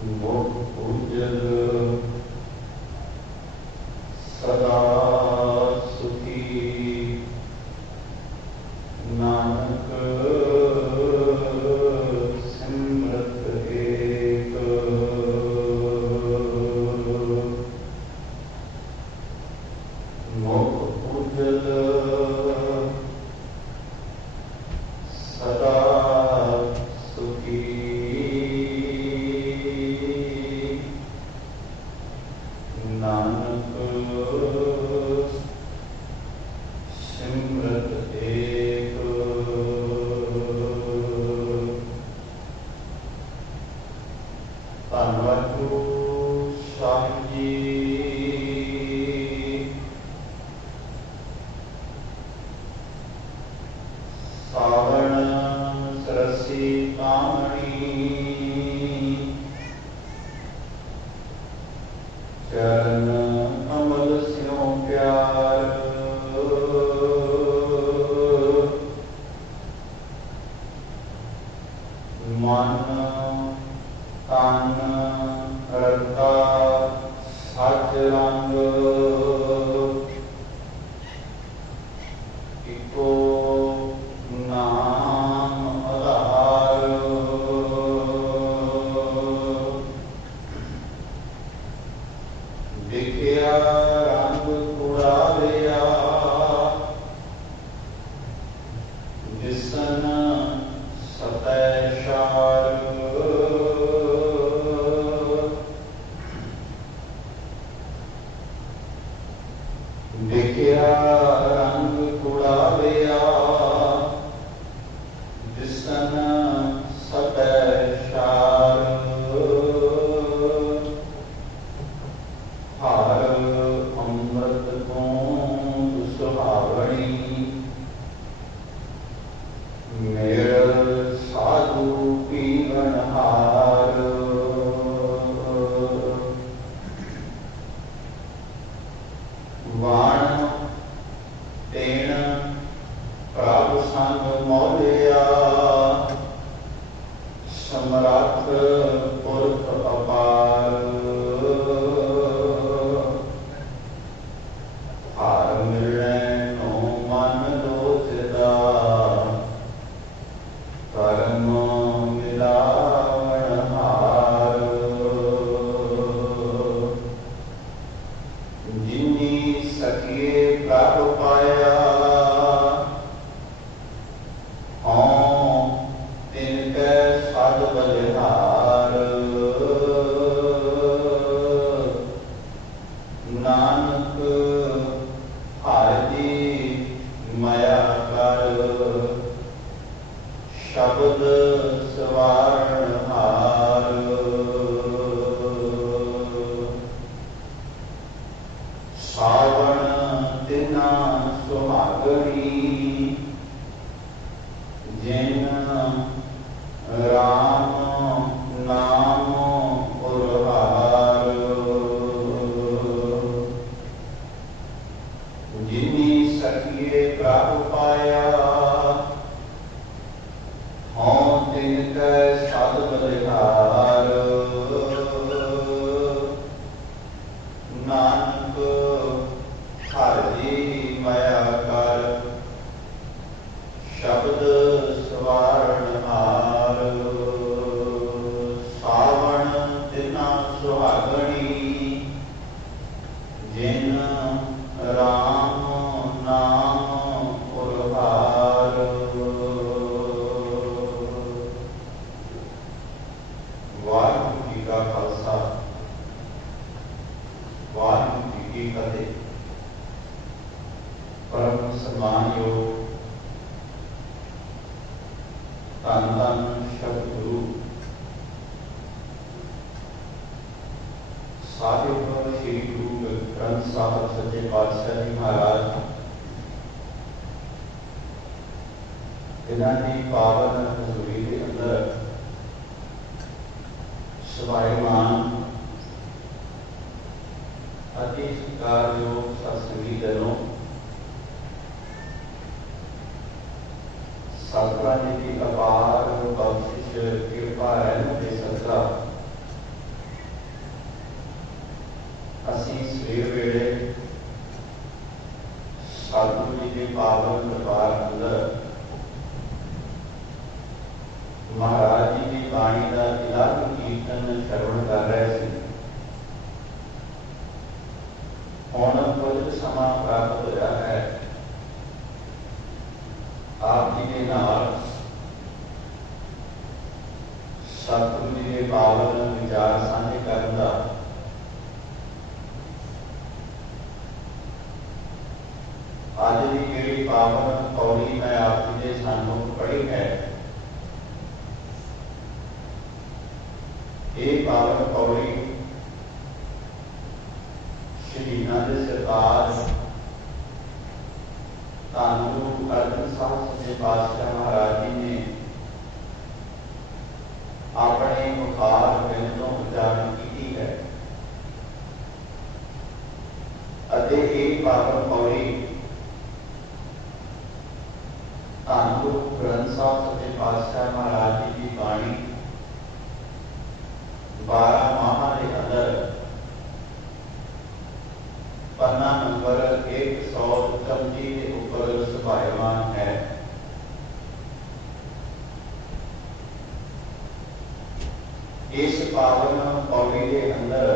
मुख उज्जल सदा सुखी नानक सिमरत एक। मुख उज्जल सदा सुखी नानक सिमरत एक। धन्नवाद स्वामी जी। सावण सरसी कामणी चरण कमल स्यों प्यार। मन तन रता सच रंग इको नाम आधार। देखिया रंग कुड़ालिया जिसन सतै शार। देखिया रंग कुड़ालिया जिसन सतै शार। हर अमृत को सुहावनी मेर साधु पीवन हार। वाण तेण प्रभ संग मौलिया समरथ पुरख अपार। हार मिलने नो मन लोचदा कर्म मिलावण हार। जिनी सखिए प्रभ पाया हों तिनकै सद बलिहार। नानक हर जी माया कर शब्द सवारण हार। सावण तिना सुहागणी जिन राम नाम उरहार। जिनी सखिए प्रभ पाया हों तिनकै सद बलिहार। नानक हर जी माया कर शब्द सवारण हार। सावण तिना सुहागणी जिन राम नाम उरहार। वाहिगुरू जी का खालसा वाहिगुरू जी की फतेह। परम सम्मानयोग धन धन शब्द गुरु साहिब श्री गुरु ग्रंथ साहब सच्चे पातशाह जी महाराज इन्हां दी पावन हजूरी के अंदर सवाईमान अति सत्कारयोग सत्संगी जनों सतगुरां जी की अपार बख्शिश कृपा रहमत के सदका पावन विचार साझे करन दा आज की जी पावन पौड़ी मैं आप जी के सन्मुख पढ़ी है, ये पावन पौड़ी शहीदां दे सरताज धन गुरु अर्जन साहब सच्चे पातशाह महाराज जी ने अपने मुखार बिन तो उच्चारण की है। एक पावन पौड़ी धन गुरु ग्रंथ साहब सच्चे पातशाह महाराज जी की बाणी 12 माह के अंदर पन्ना नंबर 134 के ऊपर सभायमान है। इस पावन पौड़ी के अंदर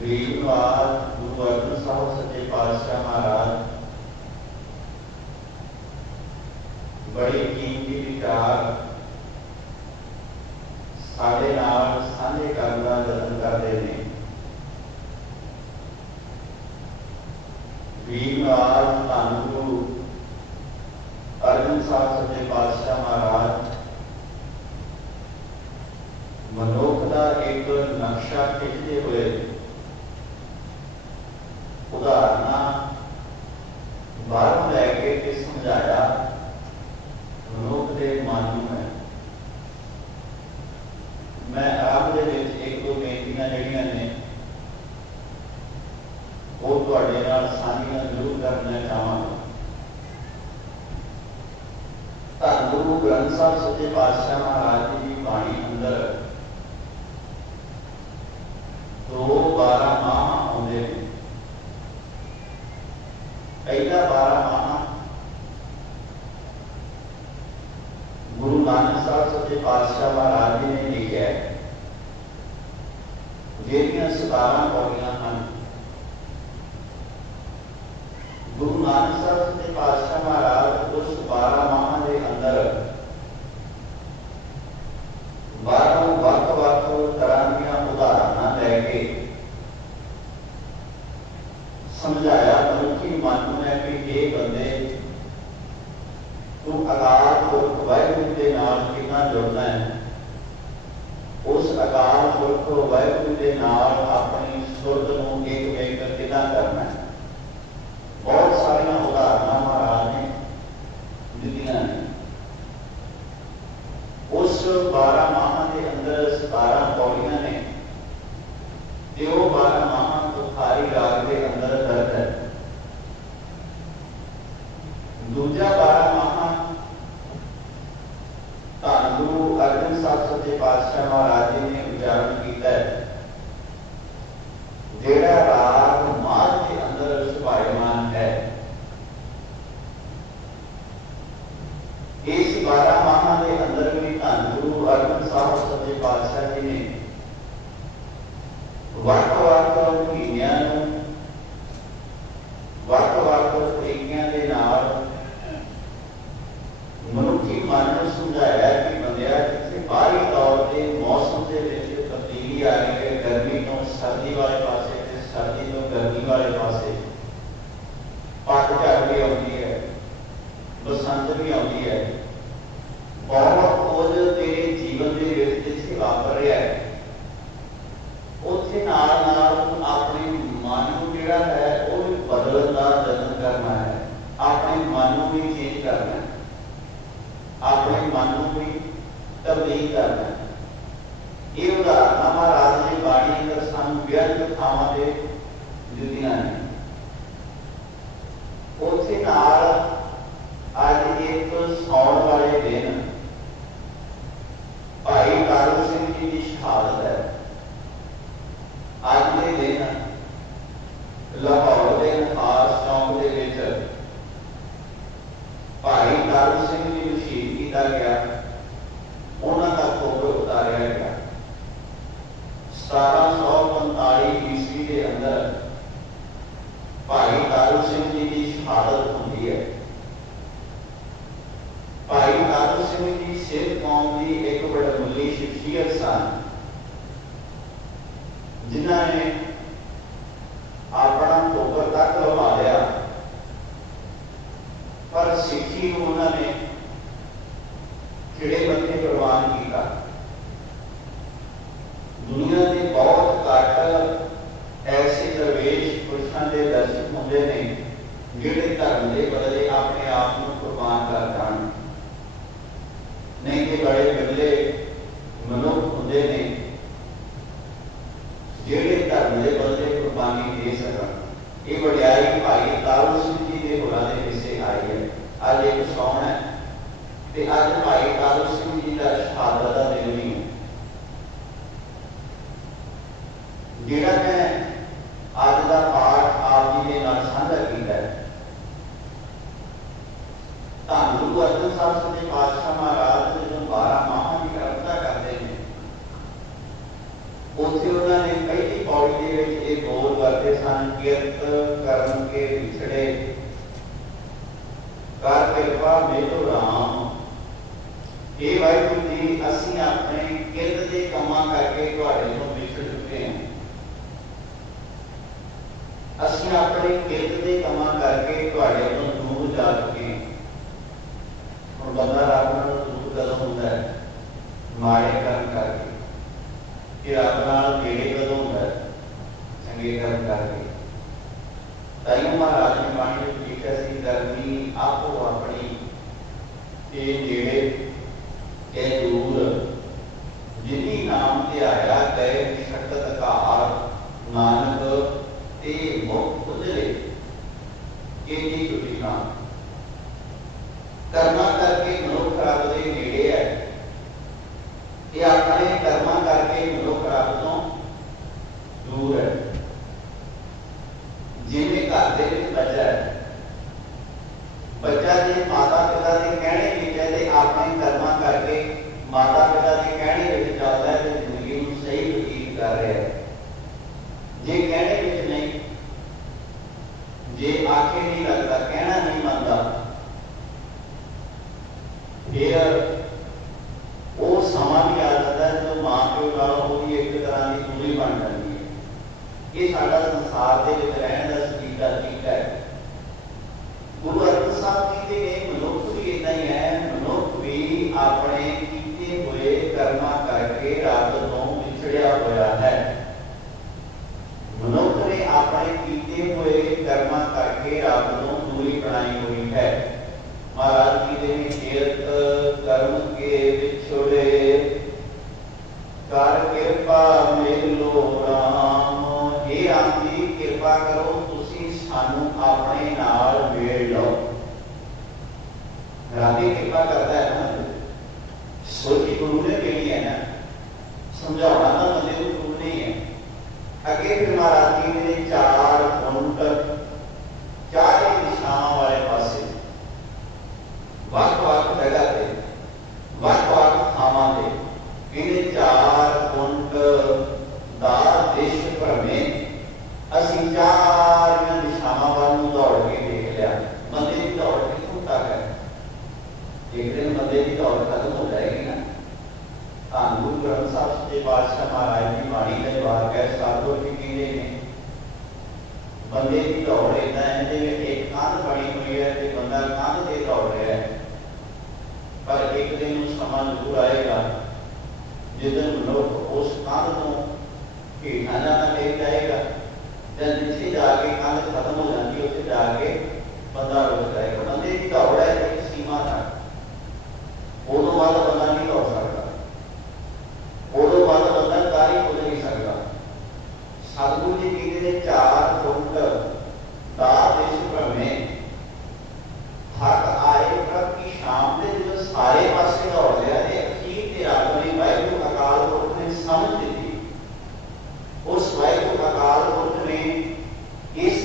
गरीबवाद गुरु अर्जन साहब सच्चे पातशाह महाराज बड़ी कीमती विचार साढ़े नाल साझे करने का यत्न करते हैं। वीरवाद धन गुरु अर्जन साहब सच्चे पातशाह महाराज मनुख का एक नक्शा खिंचते हुए उदाहरण बाहर लैके समझाया मनुख के मन में। मैं आरंभ के एक दो बेनतियां जड़ियां ने वो तुहाडे नाल साझियां जरूर करना चाहांगा। धन गुरु ग्रंथ साहब सच्चे पातशाह महाराज जी की बाणी अंदर 12 माह आउंदे ने। पहला 12 माह गुरु नानक साहब सच्चे पातशाह महाराज जी ने लिखा है, जिहड़ियां 17 पौड़ियां हैं। गुरु नानक साहब सच्चे पातशाह महाराज उस 12 माह के अंदर 12 ਵੱਖ-ਵੱਖ तरह ਦੀਆਂ उदाहरण लैके समझाया मनुखी मन में कि ये बंदे तू अकाल पुरख वाहिगुरू के नाल कितना जुड़ना है, उस अकाल पुरख वाहिगुरू के नाल अपनी सुरत नूं एक कितना करना है। बहुत सारिया उदाहरण महाराज ने दित्तियां ने। उस 12 माह के अंदर 17 पौड़ियां ने, जो 12 माह तुखारी राग के अंदर दर्ज है। दूजा 12 माह धन गुरु अर्जन साहब सच्चे पातशाह महाराज जी ने उच्चारण किया है, जेड़ा राग माझ के अंदर सभायमान है। इस 12 माह के अंदर भी धन गुरु अर्जन साहब सच्चे पातशाह जी ने ਵੱਖ-ਵੱਖ ਮਹੀਨਿਆਂ ਨੂੰ ਵੱਖ-ਵੱਖ ਤਰੀਕਿਆਂ ਦੇ ਨਾਲ ਮਨੁੱਖੀ ਮਨ ਨੂੰ ਸਮਝਾਇਆ ਕਿ ਬੰਦਿਆ ਜਿੱਥੇ ਬਾਹਰੀ ਤੌਰ ਤੇ ਮੌਸਮ ਦੇ ਵਿੱਚ ਤਬਦੀਲੀ ਆ ਰਹੀ ਹੈ, ਗਰਮੀ ਤੋਂ ਸਰਦੀ ਵਾਲੇ ਪਾਸੇ ਤੇ ਸਰਦੀ ਤੋਂ ਗਰਮੀ ਵਾਲੇ ਪਾਸੇ, ਪਤਝੜ ਵੀ ਆਉਂਦੀ ਹੈ, ਬਸੰਤ ਵੀ ਆਉਂਦੀ ਹੈ, ਬਹੁਤ ਕੁਝ ਤੇਰੇ ਜੀਵਨ ਦੇ ਵਿੱਚ ਜਿੱਥੇ ਵਾਪਰ ਰਿਹਾ ਹੈ ਉੱਥੇ ਨਾਲ ਨਾਲ ਆਪਣੇ ਮਨ ਨੂੰ ਜਿਹੜਾ ਹੈ ਉਹ ਵੀ ਬਦਲਣ ਦਾ ਯਤਨ ਕਰਨਾ ਹੈ। ਆਪਣੇ ਮਨ ਨੂੰ ਵੀ ਚੇਂਜ ਕਰਨਾ ਹੈ, ਆਪਣੇ ਮਨ ਨੂੰ ਵੀ ਤਬਦੀਲ ਕਰਨਾ ਹੈ। ਇਹ ਉਦਾਹਰਨ ਮਹਾਰਾਜ ਦੀ ਬਾਣੀ ਅੰਦਰ ਸਾਨੂੰ ਬੇਅੰਤ ਥਾਵਾਂ ਤੇ ਦਿੱਤੀਆਂ ਨੇ। ਉੱਥੇ ਨਾਲ ਅੱਜ ਇੱਕ ਸੌਣ ਵਾਲੇ ਦਿਨ ਭਾਈ ਕਾਰੂ ਸਿੰਘ ਜੀ ਦੀ ਸ਼ਹਾਦਤ ਹੈ। ਅੱਜ ਦੇ ਦਿਨ ਲਾਹੌਰ ਦੇ ਖਾਸ ਚੌਂਕ ਦੇ ਵਿੱਚ ਭਾਈ ਕਾਰੂ ਸਿੰਘ ਜੀ ਨੂੰ ਸ਼ਹੀਦ ਕੀਤਾ ਗਿਆ, ਉਹਨਾਂ ਦਾ ਖੋਪੜ ਉਤਾਰਿਆ ਗਿਆ। 1745 ਈਸਵੀ ਦੇ ਅੰਦਰ सिखियत सन, जिन्होंने अपना ठोकर तक लवा लिया, पर सिखी उन्होंने खिड़े मथे प्रवान किया। दुनिया के बहुत घट ऐसे दरवेश पुरुषों के दर्शक होंगे ने जिहड़े धर्म के बदले अपने आप को कुर्बान कर जान, नहीं कि बड़े बिरले मनुख होंगे ने जिहड़े धर्म के बदले कुर्बानी दे सकन। ये वड्याई भाई तारू सिंह जी के होरां दे विषे आई है। अज एक सौण है ते अज भाई तारू सिंह जी का शहादत का दिन भी है। जिहड़ा मैं अज का पाठ आप जी के नाल साझा किया है, धन गुरु अर्जन साहब सच्चे पातशाह महाराज जो 12 माहां की आराधना करते हैं, उत्थे उन्होंने पहली पौड़ी के विच ये बोल करते सन, किरत करम के विछड़े कर कृपा मेलो राम। ये वाहिगुरू जी, असीं अपने किरत के कामां करके तुहाडे तों विछड़ चुके हैं। असीं अपने किरत के कामां करके तुहाडे तों दूर जा चुके हैं। हुण बंदा रब नाल दूर कदों हुंदा है? माड़े कर्म करके। कि रब नाल नेड़े कदों हुंदा है? चंगे कर्म करके। ताइयों महाराज ने बाणी विच लिखिया सी, करनी आपो अपनी ते नेड़े के दूर, जिनी नाम ध्याया गए शक्त कार, नानक ते मुख उजले केडी दुनिया। कर्मा करके मनुख रब दे नेड़े है। ये अपने कर्मा करके मनुख रब तो दूर है। जिवें घर दे विच बच्चा है, बच्चा जे माता पिता के कहने विच है ते अपने कर्मा करके माता पिता के कहने विच चलदा है ते जिंदगी नूं सही व्यतीत कर रहा है। जे कहने विच नहीं, जे आखे नहीं लगता, कहना नहीं मानता, फिर वो समा भी आ जाता है जो मां प्यो नाल होगी एक तरह की दूरी बन जाती है। ये साडा संसार के विच रहण दा सलीका तरीका है। गुरु अर्जन साहब जी के मनुख भी इदा ही है। मनुख भी अपने कीते हुए कर्मा करके रब तों विछड़िया होया है। मनुख ने अपने कीते हुए कर्मा करके रब तों दूरी बनाई हुई है। महाराज जी ने किरत कर्म के विछोड़े कर कृपा मेलो राम। हे राम जी, कृपा करो तुसी सानू अपने नाल मेल लो। राधे कृपा करता है ना, सोची गुरु ने मिली है ना, समझाना तो बंदे को गुरु नहीं है। अगे फिर महाराज जी ने 4 फुंट 4 दिशाओं वाले पासे ਵੱਖ-ਵੱਖ जगह पे ਵੱਖ-ਵੱਖ ਥਾਵਾਂ ਤੇ ਇਹਨੇ 4 ਫੁੰਟ ਦਾ ਦੇਸ਼ ਭਰਮੇ ਅਸੀਂ 4 ਦਿਸ਼ਾਵਾਂ ਵੱਲ ਨੂੰ ਦੌੜ ਕੇ ਦੇਖ ਲਿਆ। ਬੰਦੇ ਦੀ ਦੌੜ ਕਿੱਥੋਂ ਤੱਕ ਹੈ? ਇੱਕ ਦਿਨ ਬੰਦੇ ਦੀ ਦੌੜ ਖਤਮ ਹੋ ਜਾਏਗੀ ਨਾ। ਧੰਨ ਗੁਰੂ ਗ੍ਰੰਥ ਸਾਹਿਬ ਸੱਚੇ ਪਾਤਸ਼ਾਹ ਮਹਾਰਾਜ ਦੀ ਬਾਣੀ ਦੇ ਵਾਕ ਹੈ, ਸਾਧੂ ਜੀ ਕਹਿੰਦੇ ਨੇ ਬੰਦੇ ਦੀ ਦੌੜ ਇਦਾਂ ਹੈ ਜਿਵੇਂ ਇੱਕ ਕੰਧ ਬਣੀ ਹੋਈ ਹੈ ਤੇ ਬੰਦਾ ਕੰਧ ਤੇ ਦੌੜ ਰਿਹਾ ਹੈ। पर एक दिन समा जरूर आएगा जिस मनुख उस कंध को हेठा जाना ले जाएगा, जब जिथे जाके कंध खत्म हो जाती है उत्थे जाके बंदा रुक जाएगा। बंदे की दौड़ है एक सीमा तक, उदों बाद बंदा नहीं दौड़ सकता, उदों बाद बंदा कारी हो नहीं सकता। सतगुरु जी कहते हैं 4 फुट दा देश भ्रमे थक आए प्रभ की शाम के जो सारे पासे दौड़ लिया ते अखीर ते रब ने वाहिगुरू अकाल पुरख ने समझ दी। उस वाहिगुरू अकाल पुरख ने इस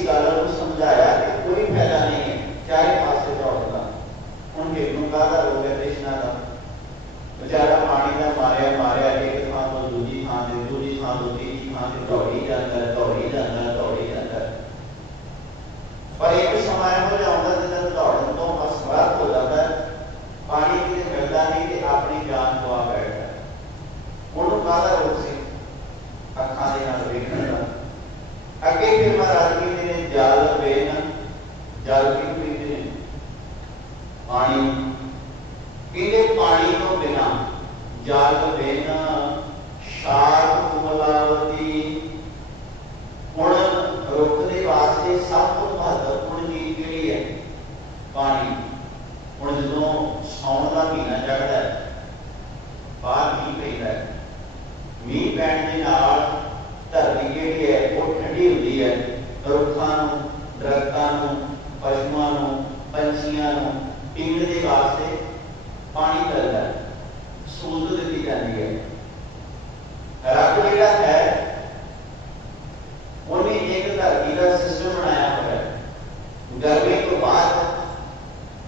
बिन शाख कुमलावती। हुण रुख दे वास्ते सब तो महत्वपूर्ण चीज किहड़ी है? पानी। हुण जदों सौण का महीना चढ़दा है, बाहर मींह पैंदा है, मींह पैण दे नाल धरती जिहड़ी है वो ठंडी हुंदी है। रुखां नूं, दरख्तां नूं, पशुआं नूं, पंछियां नूं पीण दे वास्ते पानी मिलता है, सहूलत दी जाती है। रब जिहड़ा है उन्हें एक धरती का सिस्टम बनाया हुआ है। गर्मी तो बाद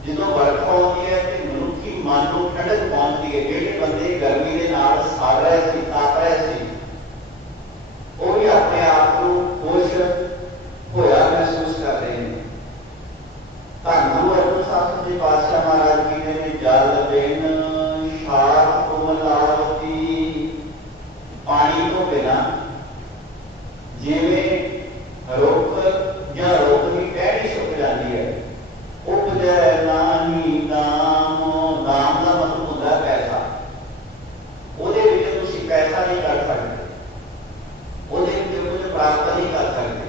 जो बरखा आती है तो मनुखी मन को ठंडक पहुंचती है। जिहड़े बंदे गर्मी के नाल सड़ रहे सी, तप रहे सी, वो भी अपने आप को खुश होया महसूस कर रहे हैं। धन गुरु अर्जन साहब जी पातशाह महाराज जी ने जल बिन शाख कुमलावती। पानी तो बिना जिवें रुख या रुख की टहनी सुक जाती है, उपजै नाही दाम। दाम का मतलब होता है पैसा। ਉਹਦੇ ਵਿੱਚ ਤੁਸੀਂ पैसा नहीं कर सकते, ਉਹਦੇ ਵਿੱਚ कुछ प्राप्त नहीं कर सकते।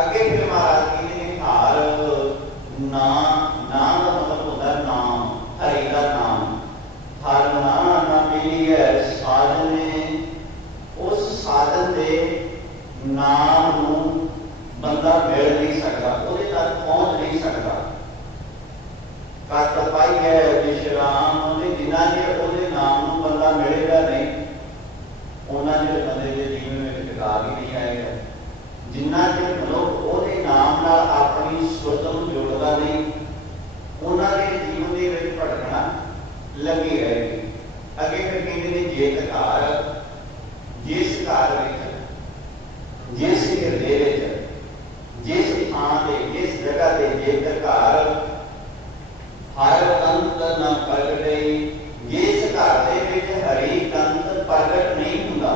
ਅੱਗੇ फिर महाराज जी ने हार नाम, नाम का मतलब होता है नाम, हरि का नाम। हर नाम ना मिली है साधने, उस साधन के नाम नूं बंदा मिल नहीं सकता, ਉਹਦੇ तक पहुंच नहीं सकता। कत पाई है विश्राम, जिन्ना चेर ਉਹਦੇ नाम नूं बंदा मिलेगा नहीं, उन्ना चेर बंदे के जीवन में टिकाव ही नहीं आएगा। जिन्ना चेर मनुख ਉਹਦੇ नाम नाल अपनी सुरत नूं जोड़दा नहीं, उन्ना के जीवन दे विच भटकना लगी रहेगी। अगे फिर कहते हैं जेत घर, जिस घर विच, जिस हृदय विच, जिस थां ते, जिस जगह ते जेत घर हर तंत न प्रगटई। जिस घर दे विच हरि तंत प्रगट नहीं हुंदा,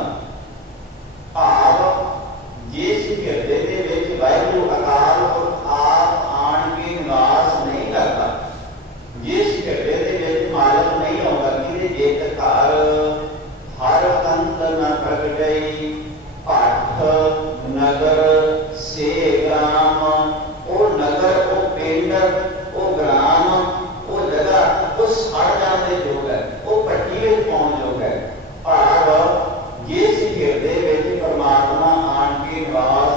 भाव जिस हृदय दे विच वाहिगुरू अकाल पुरख आप आण के निवास नहीं करता, जिस हृदय दे विच मालक नहीं आउंदा, कि जेत घर हर तंत न प्रगटई। भट्ठ नगर से ग्राम, ओ नगर, ओ पिंड, ओ ग्राम, ओ जगह वो सड़ जाने योग है, वो भट्टी में पाउण योग है। भाव जिस हृदय विच परमात्मा आण के निवास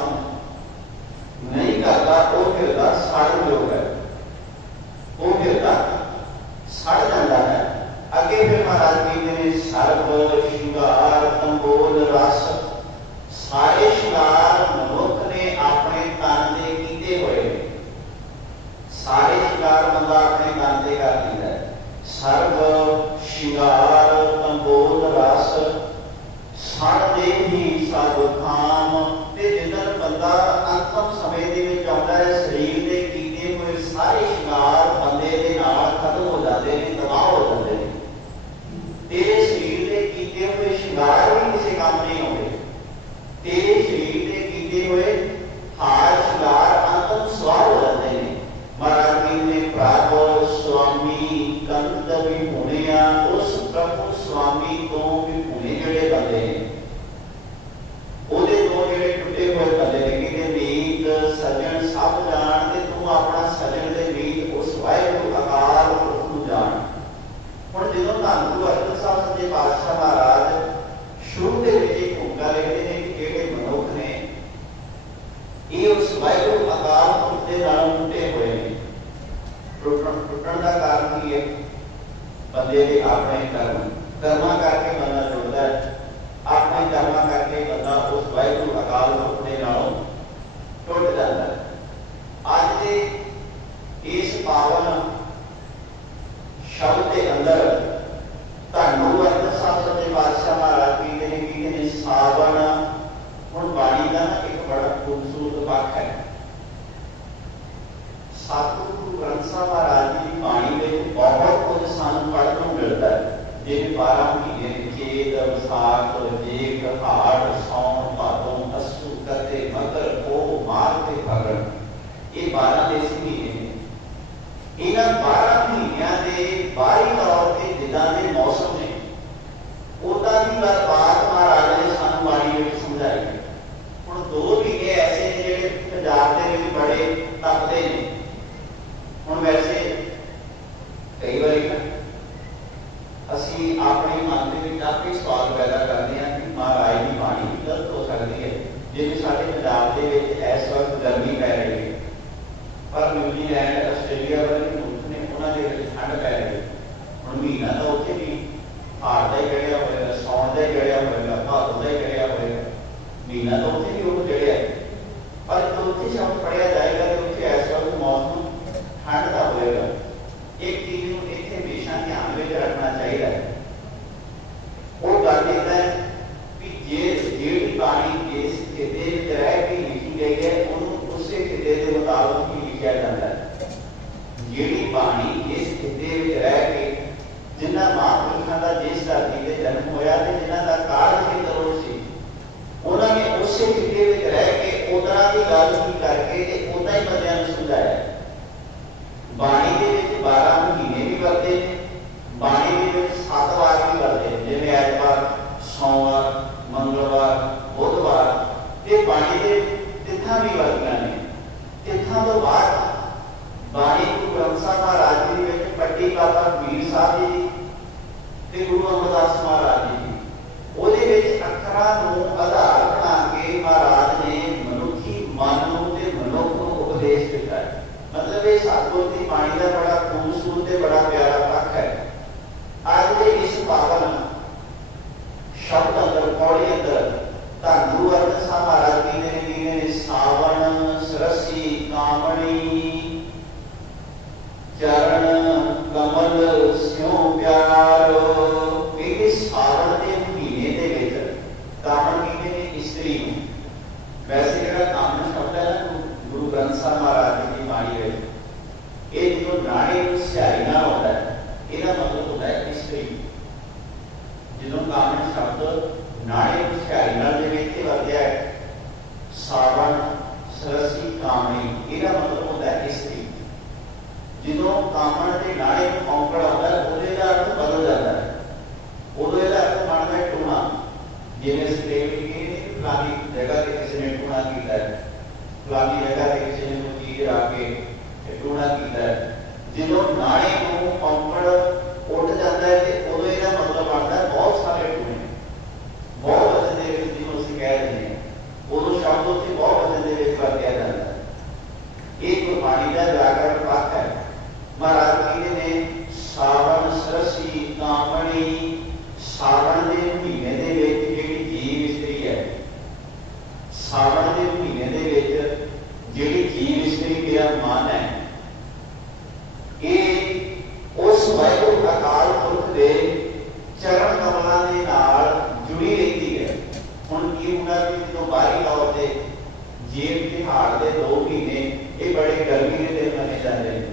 नहीं करता, वो हृदय सड़ योग है, वो हृदय सड़ जाता है। अगे फिर महाराज जी ने सर्व श्रृंगार तंबोल रस, सारे श्रृंगार मनुख ने अपने तन से कीते हुए, सारे श्रृंगार बंदा अपने तन से कर दिया है। सर्व श्रृंगार तंबोल रस, सड़ दे ही सब थाम। ते जिदन बंदा अंतिम समय दे विच आउंदा है, शरीर दे कीते हुए सारे श्रृंगार बंदे दे नाल खत्म हो जाते हैं, तबाह हो जाते हैं। तेरे शरीर दे कीते हुए श्रृंगार भी किसी काम नहीं आउंदे। तेरे शरीर दे कीते हुए हार श्रृंगार अंतिम स्वाह हो जाते हैं। महाराज जी ने प्रभु स्वामी कंद भी होने, उस प्रभु स्वामी तो भी होने जेड़े बंदे हैं, ਉਹਦੇ ਤੋਂ ਜਿਹੜੇ ਟੁੱਟੇ ਹੋਏ ਬੰਦੇ ਨੇ, ਕਿਤੇ ਨੀਤ ਸਜਣ ਸਭ ਜਾਣ, ਤੇ ਤੂੰ ਆਪਣਾ ਸਜਣ ਦੇ ਨੀਤ ਉਸ ਵਾਹਿਗੁਰੂ ਅਕਾਲ ਪੁਰਖ ਨੂੰ ਜਾਣ। ਹੁਣ ਜਦੋਂ ਧੰਨ ਗੁਰੂ ਅਰਜਨ ਸਾਹਿਬ ਸੱਚੇ ਪਾਤਸ਼ਾਹ ਮਹਾਰਾਜ ਸ਼ੁਰੂ ਦੇ ਵਿੱਚ ਇੱਕ ਭੂਮਿਕਾ ਲਿਖਦੇ ਨੇ ਕਿ ਜਿਹੜੇ ਮਨੁੱਖ ਨੇ ਇਹ ਉਸ ਵਾਹਿਗੁਰੂ ਅਕਾਲ ਪੁਰਖ ਦੇ ਨਾਲ ਟੁੱਟੇ ਹੋਏ ਨੇ। ਟੁੱਟਣ ਦਾ ਕਾਰਨ ਕੀ ਹੈ? ਬੰਦੇ ਦੇ ਆਪਣੇ ਕਰਮਾਂ ਕਰਕੇ ਬੰਦਾ ਜੁੜਦਾ है, अपने कर्मा करके बंदा उस वाहिगुरू अकाल पुरख के नालों टुट जाता है। अज के इस पावन शब्द के अंदर धन गुरु अर्जन साहब सच्चे पातशाह महाराज कहते हैं कि सावन, हुण बाणी का ना एक बड़ा खूबसूरत पक्ष है। सतगुरु ग्रंथ साहब महाराज जी की बाणी में बहुत कुछ सानू पढ़ने को मिलता है। जिन्हें 12 महीने चेत विसाख जेठ हाड़ सौण भादों अस्सू कते मकर पो माघ ते फगण, ये 12 देसी महीने ने। इन्हां 12 महीनों के बाहरी तौर पर जिदा के मौसम ने उदा जिवें साडे पंजाब दे विच इस वक्त गर्मी पै रही है, पर न्यूजीलैंड आस्ट्रेलिया वाले मुल्क ने उन्होंने ठंड पै रही है। हुण महीना तो उत्थे भी हाड़ का ही चढ़िया होएगा, सौण का ही चढ़िया होएगा, भादों का ही चढ़िया होएगा, महीना तो उत्थे भी वो चढ़िया है। पर जो उत्थे शब्द पढ़िया जाएगा तो उत्थे इस वक्त मौसम ठंड का होएगा। एक चीज को इत्थे हमेशा ध्यान में रखना चाहिए, वो गल इह है कि जिहड़ी बाणी जिस खिते विच रह के लिखी गई है उन्होंने उसे खिते के मुताबिक ही लिखा जाता है। जिहड़ी बाणी जिस खिते विच रह के जिन्हां महापुरुषां दा जिस धरती ते जन्म होया ते जिन्हां दा काल खेतर वो सी, उन्होंने उसे खिते विच रह के उदां दी गल ही करके ते उदां ही बंदियां नूं समझाया। बाणी दे विच 12 महीने भी वरते ने, बाणी दे विच 7 वार भी वरते ने, जिवें ऐतवार, सोमवार, मंगलवार, बुधवार, ते बाणी दे तिथां भी वरतियां ने। तिथां तो बाद बाणी गुरु ग्रंथ साहिब महाराज जी दे विच पट्टी बाबा कबीर साहब जी ते गुरु अमरदास महाराज जी ਉਹਦੇ ਵਿੱਚ ਅੱਖਰਾਂ ਨੂੰ ਆਧਾਰ ਬਣਾ ਕੇ ਮਹਾਰਾਜ ਨੇ ਮਨੁੱਖੀ ਮਨ ਨੂੰ ਤੇ ਮਨੁੱਖ ਨੂੰ ਉਪਦੇਸ਼ ਦਿੱਤਾ ਹੈ। मतलब ये सतगुर की बाणी का बड़ा खूबसूरत ते बड़ा प्यारा पक्ष है। आज के इस पावन शब्द अंदर पौड़ी अंदर धन गुरु अर्जन साहब महाराज जी ने सावन सरसी कामणी चरण कमल स्यों प्यार, ये सावन के महीने दे विच कामण कहते हैं स्त्री नूं। वैसे जो कामण शब्द है ना गुरु ग्रंथ साहिब महाराज जी की बाणी है, ये जो नाड़े स्याही नाल होता है, इसका मतलब होता है स्त्री। जो कामण शब्द नाड़े स्याही नाल दे विच वरतिया है, सावन सरसी कामणी, इसका मतलब होता है स्त्री। जो कामण के नाड़े में औंकड़ आता है उहदे दा अर्थ बदल जाता है, उदों इसका अर्थ बनता है टूणा। जिवें स्लेव लिखी फलानी जगह से किसी ने टूणा किया है, फलानी जगह से किसी ने कोई चीज रख के टूणा किया है। जो नाड़े को औंकड़ उठ जाता है तो उदों इसका मतलब बनता है बहुत सारे टूणे, बहुत वचन के जिन्होंने असीं कह रहे हैं, उदों शब्द उत्थे बहुत वचन के वरतिया जाता है। ये गुरबाणी का व्याकरण पक्ष है। महाराज कहते ने सावन सरसी कामणी, सावन के महीने दे विच जिहड़ी जीव इस्त्री है, सावन के महीने दे विच जिहड़ी जीव इस्त्री मेरा मन है, ये उस वाहिगुरू अकाल पुरख दे चरण कमलों के नाल जुड़ी रहती है। हुण की होंदा कि जो बाहरी तौर पर जेठ के हाड़ के 2 महीने ये बड़े गर्मी के दिन मने जाते हैं।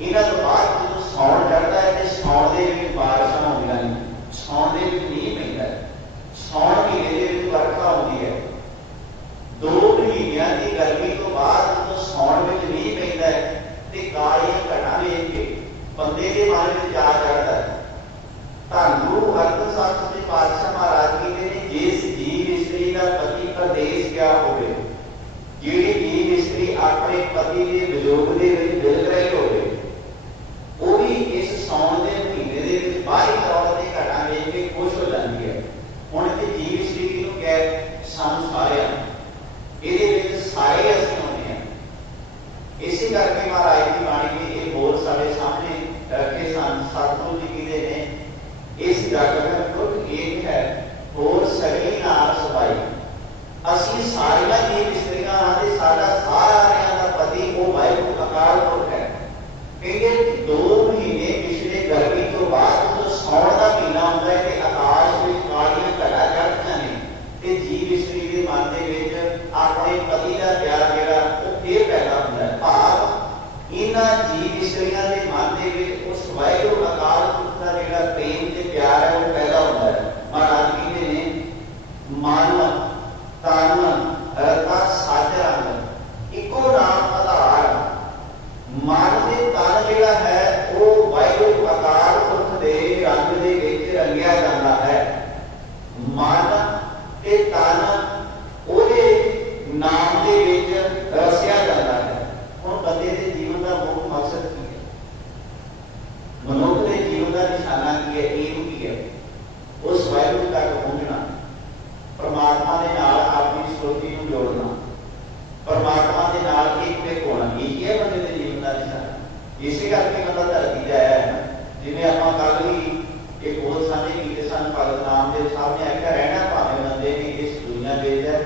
इन्हां तो बाद जो सौण चढ़ता है तो सौण दे विच बारिशां होंदियां ने, सौण दे विच मींह पैंदा है, सौण महीने दे विच बरखा होंदी है। 2 महीनों की गर्मी तो बाद जो सौण विच मींह पैंदा है ते कालियां घटां वेख के बंदे के मन विच आ चढ़दा है। धन गुरु अर्जन साहिब सच्चे पातशाह महाराज जी ने जिस जीव इस्त्री का पति परदेस गया होवे, जिहड़ी जीव इस्त्री अपने पति के वियोग दे विच बिलख रही होवे, वो भी इस सौण के महीने दे विच बाहरी तौर पर घटां वेख के खुश हो जाती है। हुण इत्थे जीव इस्त्री किहनूं कह सानूं सारिआं इहदे विच सारे असीं आउंदे हां। इसे करके महाराज की बाणी ने ये बोल साडे सामने रखे सन। सतगुरु जी कहते हैं इस जग में दुख एक है होर सगी नाल सबाई। असीं सारियां जीव इस्त्रियां हां ते साडा सारिआं दा पति वो वाहिगुरू अकाल पुरख है। नामदेव साहब ने आख्या रहना भावें बंदे ने इस दुनिया विच है,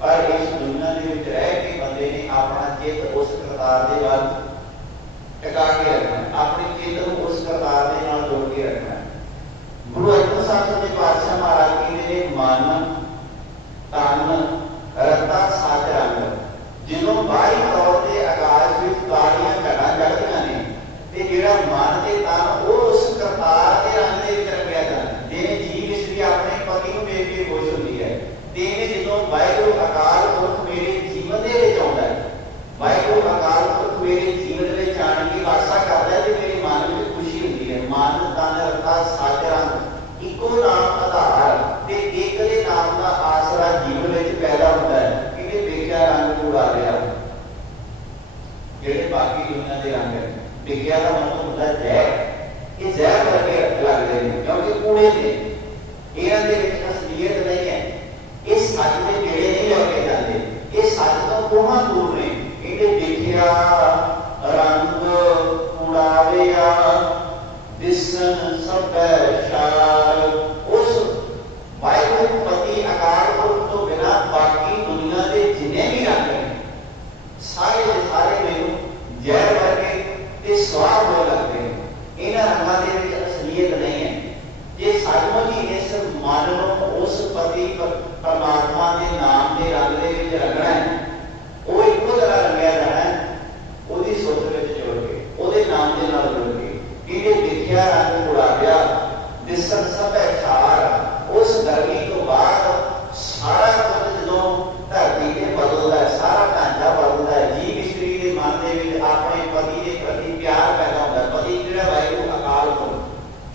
पर इस दुनिया के विच रह के बंदे ने अपना चित उस करतार दे वल टिका के रखना, अपने चित को उस करतार दे नाल जोड़ के रखना। गुरु अर्जन साहब सच्चे पातशाह महाराज कहते हैं मन तन रता सच रंग, जो बाहरी तौर पर आकाश में तारियां घटा चढ़दियां ने ते जिहड़ा मन ते तन वो उस करतार के रंग दे विच रंगिया जांदा। जिवें जीव इस्त्री अपने पति नूं वेख के खुश हुंदी है, तिवें जदों वाहिगुरू अकाल पुरख मेरे जीवन दे विच आउंदा है, वाहिगुरू अकाल पुरख मेरे जीवन दे विच आण के वासा करदा है ते मेरे मन विच खुशी हुंदी है। मन तन रता सच रंग इको नाम आधार ते एक दे नाम दा आसरा जीवन विच पैदा हुंदा है। कि विख्या रंग उड़ा लिया, जेडे बाकी दुनिया के रंग है, विख्या का मतलब होता है जहर। ये जहर वर्गे लगते हैं क्योंकि कूड़े ने इन्हां दे विच असलीयत नहीं है, ये सच के नेड़े नहीं लगे जाते, ये सच तो कोहां दूर ने। इहदे विख्या रंग उड़ाविया दिसन सबे शार, उस वाहिगुरू पति अकाल पुरख तो बिना बाकी दुनिया के जिन्ने भी रंग हैं सारे के सारे मैनू जहर वर्गे ते स्वाद हो लगते हैं। इन्हां रंगां दे विच असलीयत नहीं है। जे सचमुच ही इस मन नूं उस पति परमात्मा के नाम के रंग दे विच रंगना है, वो इक्को तरह रंगिया जाना है, उहदी सोच विच जोड़ के उहदे नाम के नाल जोड़ के। इहदे विख्या रंग उड़ाविया दिसन सबे छार, उस गर्मी तो बाद सारा कुछ जो धरती से बदलता है, सारा ढांचा बदलता है। जीव इस्त्री के मन के विच अपने पति के प्रति प्यार पैदा होता है। पति जिहड़ा वाहिगुरू अकाल पुरख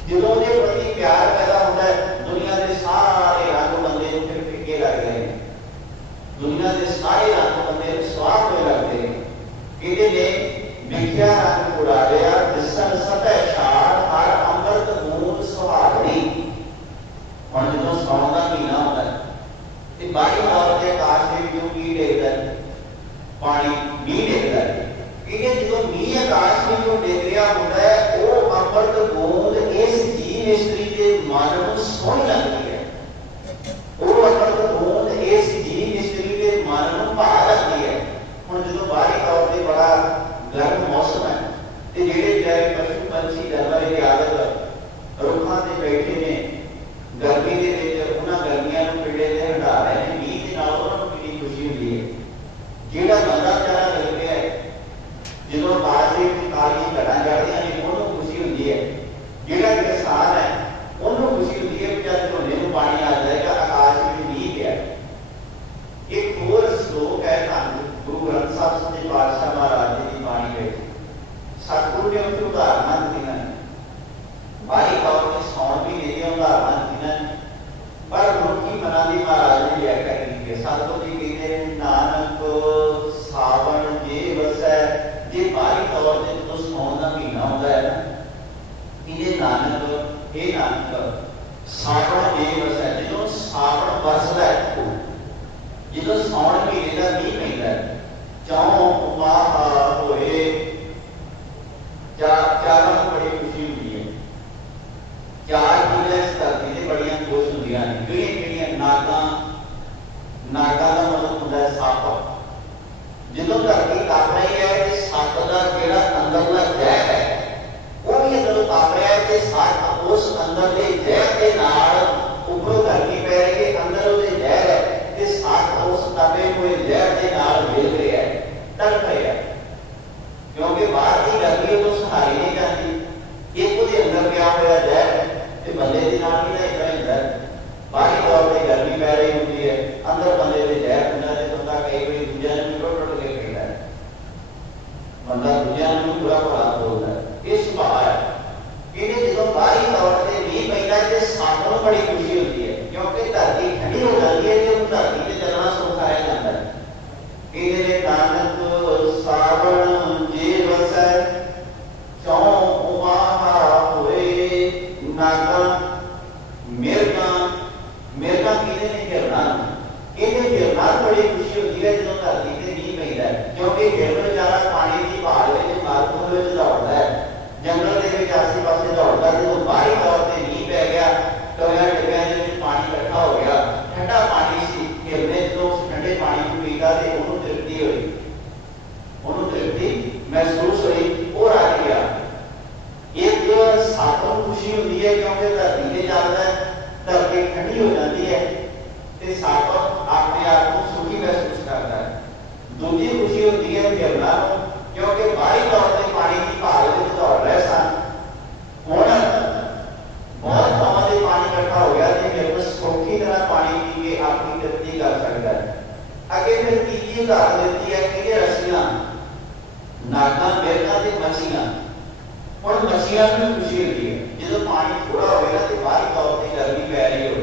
जदों दे प्रति प्यार पैदा होता है, दुनिया के सारे रंग बंदे नूं फिर फिक्के लगते हैं, दुनिया के सारे रंग बंदे नूं स्वाह होए लगते हैं। इहदे ने विख्या रंग उड़ाविया दिसन सबे शार, हर अमृत बूंद सुहावनी। हुण जदों सौण दा महीना होता है ते बाहरी तौर पर आकाश के विचों की डिगदा है, पानी मींह डिगदा है। इहदे जदों मींह आकाश विचों डिग रिहा हुंदा है, वो अमृत बूंद इस जीव इस्त्री के मन नूं सोहणी लगदी है, वो अमृत बूंद इस जीव इस्त्री के मन नूं भा लगदी है। हुण जदों बाहरी तौर पर बड़ा गर्म मौसम है ते जिहड़े बेचारे पशु पंछी जानवर इत्यादि रुखां ते बैठे ने गर्मी दे विच उन्हां गर्मियां नूं पिंडे ते हंडा रहे ने, मींह दे नाल उन्हां नूं कितनी खुशी हुंदी है। जिहड़ा बंदा बेचारा लग पिया है, जदों आकाश दे विच तारियां घटां चढ़दियां ने, उहनूं खुशी हुंदी है। जिहड़ा किसान है उहनूं खुशी हुंदी है बेचारे झोने नूं पानी आ जाएगा, आकाश विच मींह पिया। एक होर श्लोक है धन गुरु ग्रंथ साहिब सच्चे पातशाह महाराज जी की बाणी विच सतगुरु ने उत्थे उदाहरणां दित्तियां ने। बाहरी तौर पर सौण महीने दी उदाहरणां दित्तियां ने, पर मनुखी मनां दी महाराज ने व्याख्या कीती है। सतगुरु जी कहते हैं नानक सावण जे वसै, जे बाहरी तौर पर जो सौण का महीना होता है ना, इहदे नानक हे नानक सावण जे वसै, जो सावण वसदा है, जो सौण महीने का मींह पैंदा है, चौं माह होए चारों को बड़ी खुशी हुंदी है। चार चीज़ां इस धरती से बड़ियां खुश हुंदियां ने, किहड़ियां नागां, नागां का मतलब होंदा है सप। जदों धरती तप रही है तो सप का जिहड़ा अंदरला जहर है वो भी अंदरों तप रहा है, तो सप उस अंदरले जहर के नाल उपरों धरती पै रही है, अंदर उसदे जहर है ते सप उस तपे हुए जहर के नाल मिल रहा है, तड़प रहा है। क्योंकि बाहर की गर्मी तो सहारी नहीं जाती, एक उसके अंदर पिया हुआ जहर ते बंदे के नाल भी इतना ही होता है। बाहरी तौर पर गर्मी पै रही होती है, अंदर बंदे के जहर होता है, बंदा कई बार दूसरे ने टुट टुट के पीता है, बंदा दूसरे ने बुरा भला बोलता है। ये सुभाव है। इन्हें जो बाहरी तौर पर मींह पैदा है तो सानू बड़ी खुशी होती है, क्योंकि धरती ठंडी हो जाती है, तो धरती से चलना सौखा रह जाता है। इहदे नानक सावण जे वसै, चौं माह होए नागां मिर्गां, मिर्गां किहदे ने घिरना, इहदे घिरना बड़ी खुशी होती है। जो धरती उदाहरण दी है कि रस्सियां नागा मिर्गा ते मछलियां और मछलियां भी खुशी होती है जो पानी थोड़ा होगा तो बाहरी तौर पर गर्मी पै रही हो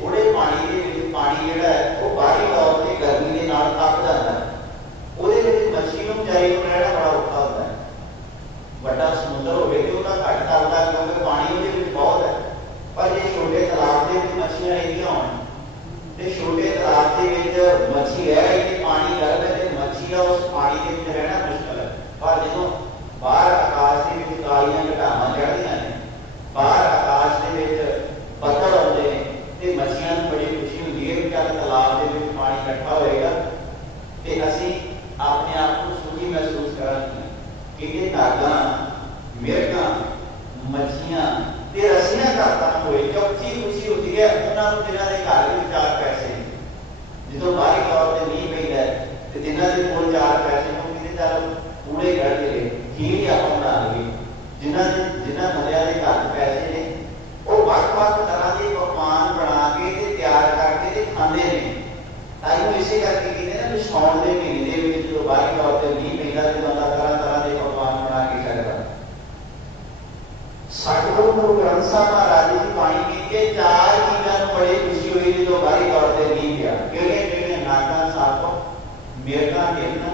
थोड़े पानी के पानी जोड़ा है वो बाहरी तौर पर गर्मी के नाल तप जाता है वो मछली को बेचारी को रहना बड़ा औखा होता है बड़ा समुद्र हो तो वह घट तपता क्योंकि पानी वो बहुत है पर जो छोटे तालाब के मछलियां रहिंदियां होण ते छोटे तालाब के मछली है कि पानी गर्म है तो मछली का उस पानी के रहना मुश्किल है पर जो बाहर आकाश के कालियां घटावां चढ़दियां ने बाहर आकाश के बदल आते हैं तो मछलियां बड़ी खुशी होती है कि चल तालाब के पानी इकट्ठा होएगा तो असी अपने आप को सुखी महसूस करांगे कि नागां मिर्गां मछलियां ते रस्सियां करता होए चौथी खुशी होती है उन्होंने जिन्हों के घर में 4 पैसे जो बाहरी तौर पर नहीं पैदा तो जिन्हों के कोल 4 पैसे होंगे चल कूड़े कढ़ के खीर आप बना लगे जिन्होंने बंदियां के घर पैसे ने वो ਵੱਖ-ਵੱਖ तरह के पकवान बना के तैयार करके खाते हैं ताइयों इसे करके कहते हैं ना सौण के महीने जो बाहरी तौर पर नहीं पैदा तो बंदा तरह तरह के पकवान बना के छड्डदा सतगुरु गुरु ग्रंथ साहब महाराज जी बाणी की 4 चीज़ों को बड़ी खुशी हुई जो बाहरी तौर पर नहीं किया किहड़ियां नागा सप मिर्गां गिरना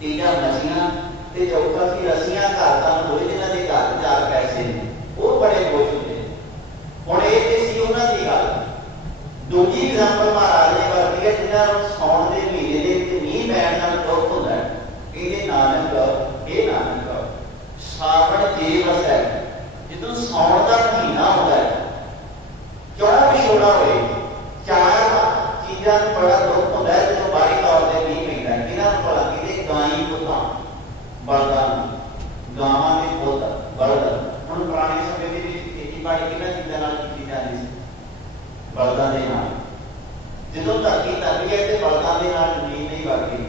तीजा मछलियां ते चौथा सी रस्सियां घातां होए जिन्हां दे घर 4 पैसे ने वो बड़े खुश होते हुण ये ते सी उन्हां दी गल दूजी एग्जाम्पल महाराज ने वरती है जिन्हां नूं सौण दे महीने दे विच मींह पैण नाल दुख हुंदा है कहंदे नानक सावण जेवस है ਜਦੋਂ ਸੌਣ ਦਾ ਮਹੀਨਾ ਹੁੰਦਾ ਹੈ ਕਿਉਂ ਵਿਛੋੜਾ ਹੋਏ 4 ਚੀਜ਼ਾਂ ਨੂੰ ਬੜਾ ਦੁੱਖ ਹੁੰਦਾ ਹੈ ਜਦੋਂ ਬਾਹਰੀ ਤੌਰ ਤੇ ਨਹੀਂ ਪੈਂਦਾ ਕਿਹਨਾਂ ਨੂੰ ਭਲਾ ਕਿਤੇ ਗਾਈ ਪੁੱਤਾਂ ਬਲਦਾਂ ਗਾਵਾਂ ਦੇ ਪੁੱਤ ਬਲਦ ਹੁਣ ਪੁਰਾਣੇ ਸਮੇਂ ਦੇ ਵਿੱਚ ਖੇਤੀਬਾੜੀ ਕਿਹਨਾਂ ਚੀਜ਼ਾਂ ਨਾਲ ਕੀਤੀ ਜਾਂਦੀ ਸੀ ਬਲਦਾਂ ਦੇ ਨਾਲ ਜਦੋਂ ਧਰਤੀ ਤਪ ਗਈ ਤੇ ਬਲਦਾਂ ਦੇ ਨਾਲ ਜ਼ਮੀਨ ਨਹੀਂ ਵਗਦੀ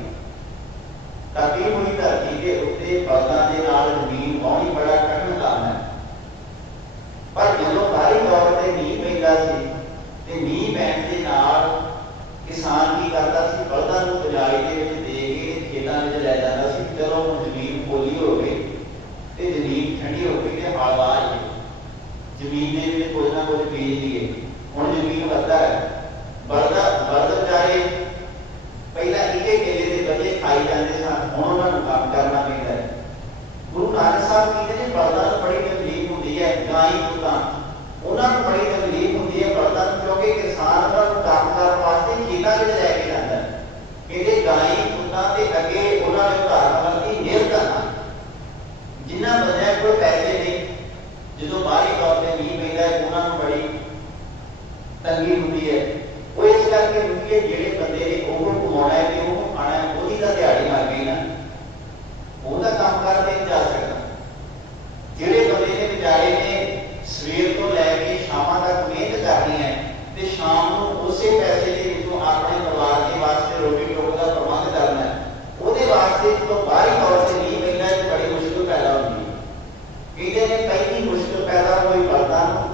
ਤਪੀ ਹੋਈ ਧਰਤੀ ਦੇ ਉੱਤੇ ਬਲਦਾਂ ਦੇ ਨਾਲ ਜ਼ਮੀਨ ਵਾਹਣੀ ਬੜਾ ਕਠਿਨ ਕੰਮ ਹੈ पर जो बाहरी तौर पर मीह पैदा सी मीह पैण के नाल किसान की करता सी बलदां नूं बिजाई दे विच दे के खेतां विच लै जांदा सी चलो हुण जमीन पोली हो गई ते जमीन ठंडी हो गई ते हल आ जाए जमीन दे विच कुछ ना कुछ बीज दीए हुण जमीन वधदा है बलद बेचारे पहला इहे केले दे बजे खाई जांदे सन हुण उन्हां नूं काम करना पैंदा है गुरु नानक साहब कहते हैं बलदां नूं बड़ी तकलीफ होती है गाई पुत्तां उन्हां नूं बड़ी तकलीफ होती है बलदां नूं क्योंकि किसान उन्हां नूं काम करन वास्ते खेतां विच लै के जांदा है कहते गाई पुत्तां ते अगे उन्हां ने उदाहरण वरती मिहनत जिन्हां बंदियां कोल पैसे नहीं जो बाहरी तौर पर मीह पैंदा है उन्हां नूं बड़ी तंगी होती है वो इस करके होती है जिहड़े बंदे ने ओह कमाउणा है ते ओह खाणा है ओहदी तां दिहाड़ी लग गई ना ਉਹਦਾ ਕੰਮ ਕਰ ਨਹੀਂ ਜਾ ਸਕਦਾ ਜਿਹੜੇ ਬੰਦੇ ਨੇ ਵਿਚਾਰੇ ਨੇ ਸਵੇਰ ਤੋਂ ਲੈ ਕੇ ਸ਼ਾਮਾਂ ਤੱਕ ਮਿਹਨਤ ਕਰਨੀ ਹੈ ਤੇ ਸ਼ਾਮ ਨੂੰ ਉਸੇ ਪੈਸੇ ਦੇ ਵਿੱਚੋਂ ਆਪਣੇ ਪਰਿਵਾਰ ਦੇ ਵਾਸਤੇ ਰੋਟੀ ਟੁੱਕ ਦਾ ਪ੍ਰਬੰਧ ਕਰਨਾ ਹੈ ਉਹਦੇ ਵਾਸਤੇ ਜਦੋਂ ਬਾਹਰੀ ਤੌਰ ਤੇ ਨਹੀਂ ਪੈਂਦਾ ਇਹ ਬੜੀ ਮੁਸ਼ਕਿਲ ਪੈਦਾ ਹੁੰਦੀ ਹੈ ਕਹਿੰਦੇ ਨੇ ਪਹਿਲੀ ਮੁਸ਼ਕਿਲ ਪੈਦਾ ਹੋਈ ਬਲਦਾਂ ਨੂੰ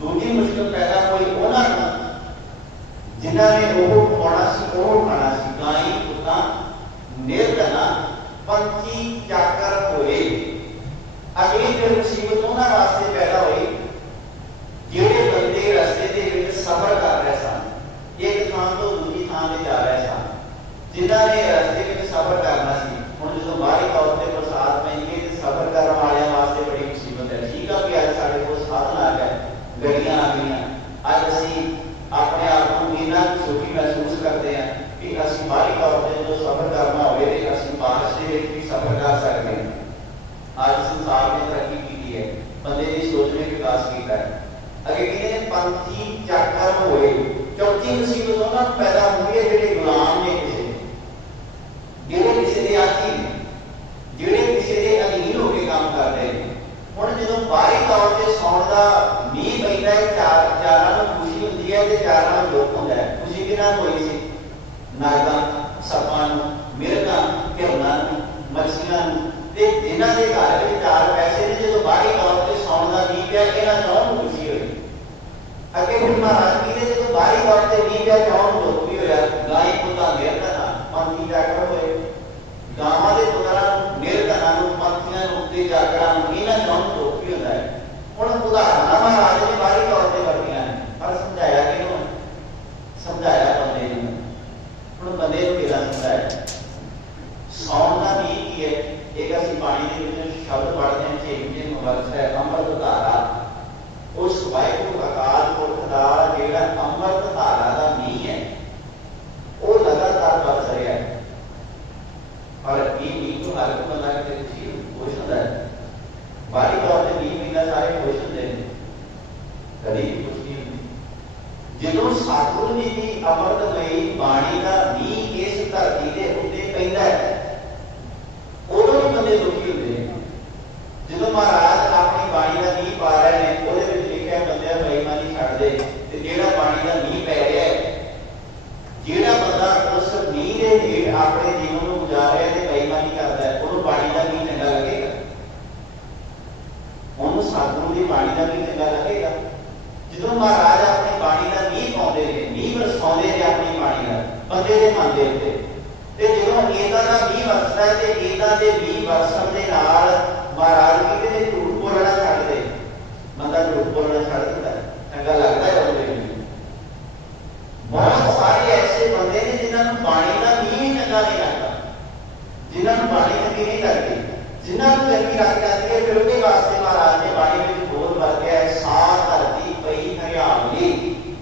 ਦੂਜੀ ਮੁਸ਼ਕਿਲ ਪੈਦਾ ਹੋਈ ਉਹਨਾਂ ਨੂੰ ਜਿਨ੍ਹਾਂ ਨੇ ਉਹ ਖਾਣਾ ਸੀ ਉਹ ਖਾਣਾ ਸੀ ਗਾਈ ਪੁੱਤਾਂ ਨਿਰਧਨਾ पंछी जाकर होए अगली जो मुसीबत उन्हां वास्ते पैदा हुई जिहड़े बंदे रस्ते दे विच सफर कर रहे सन एक थां तो दूजी थां ते जा रहे सन जिन्हां ने रस्ते विच सफर करना सी हुण जो बाहरी तौर ते बरसात पैंदी है सफर करन वालियां वास्ते बड़ी मुसीबत है ठीक है कि अज साडे कोल साधन आ गए गड्डियां आ गईयां अज असीं अपने आप को इन्ना सुखी महसूस करते हैं कि असीं बाहरी तौर पर जो सफर करना होवे ते असीं बारिश दे विच भी सफर कर सकते हैं अज संसार ने तरक्की की है बंदे की सोच ने विकास किया है अगे कहते हैं पंछी जाकर होए चौथी मुसीबत उन्हां नूं पैदा होंदी है जिहड़े गुलाम ने जिहड़े किसी दे आखी ने जिहड़े किसी दे अधीन हो के काम करते हैं हुण जदों बाहरी तौर ते सौण दा मीह पैंदा है चारां नूं खुशी हुंदी है ते चारां नूं दुख हुंदा है खुशी किहनां होई सी नागां सपां नूं मिर्गां घिरनां नूं मछलियां नूं ते जिन्हां दे घर विच 4 पैसे ने जदों बाहरी तौर ते सौण दा मीह पिया इन्हां चौं नूं खुशी होई अगे फिर महाराज जी ने जदों बाहरी तौर ते मीह पिया चौं नूं दुख भी होया गाई पुत्तां मिर्गां ਜਦੋਂ ਸਤਿਗੁਰੂ जी की अमृतमयी बाणी का मींह इस धरती के उत्ते पैंदा है उदों भी बंदे दुखी होते हैं। जो महाराज अपनी बाणी का मींह पा रहे हैं वो लिखा बंदे बेईमानी छड्ड दे ते जेड़ा बाणी का मींह पै रहा है जेड़ा बंदा उस मींह के हेठ अपने जीवन को गुजार रहा है ते बेईमानी करता है उन्होंने बाणी का मींह चंगा लगेगा उन्होंने सतगुरु की बाणी का मींह चंगा लगेगा। जो महाराज अपनी बाणी का मींह पाते हैं मींह बरसाते हैं अपनी बाणी का बंदे के मन के उत्ते ते जो इदां दा मींह वरसदा है ते इदां दे मींह वरसन दे नाल महाराज कहते ने झूठ बोलना छड्ड दे बंदा झूठ बोलना छड्ड दिंदा चंगा लगदा है उहदे लिए। बहुत सारे ऐसे बंदे ने जिन्होंने बाणी का मींह ही चंगा नहीं लगता जिन्होंने बाणी चंगी नहीं लगती जिन्होंने चंगी लग जाती है फिर उसके वास्ते महाराज ने बाणी में बोल भर गया है सात धरती पई हरियावली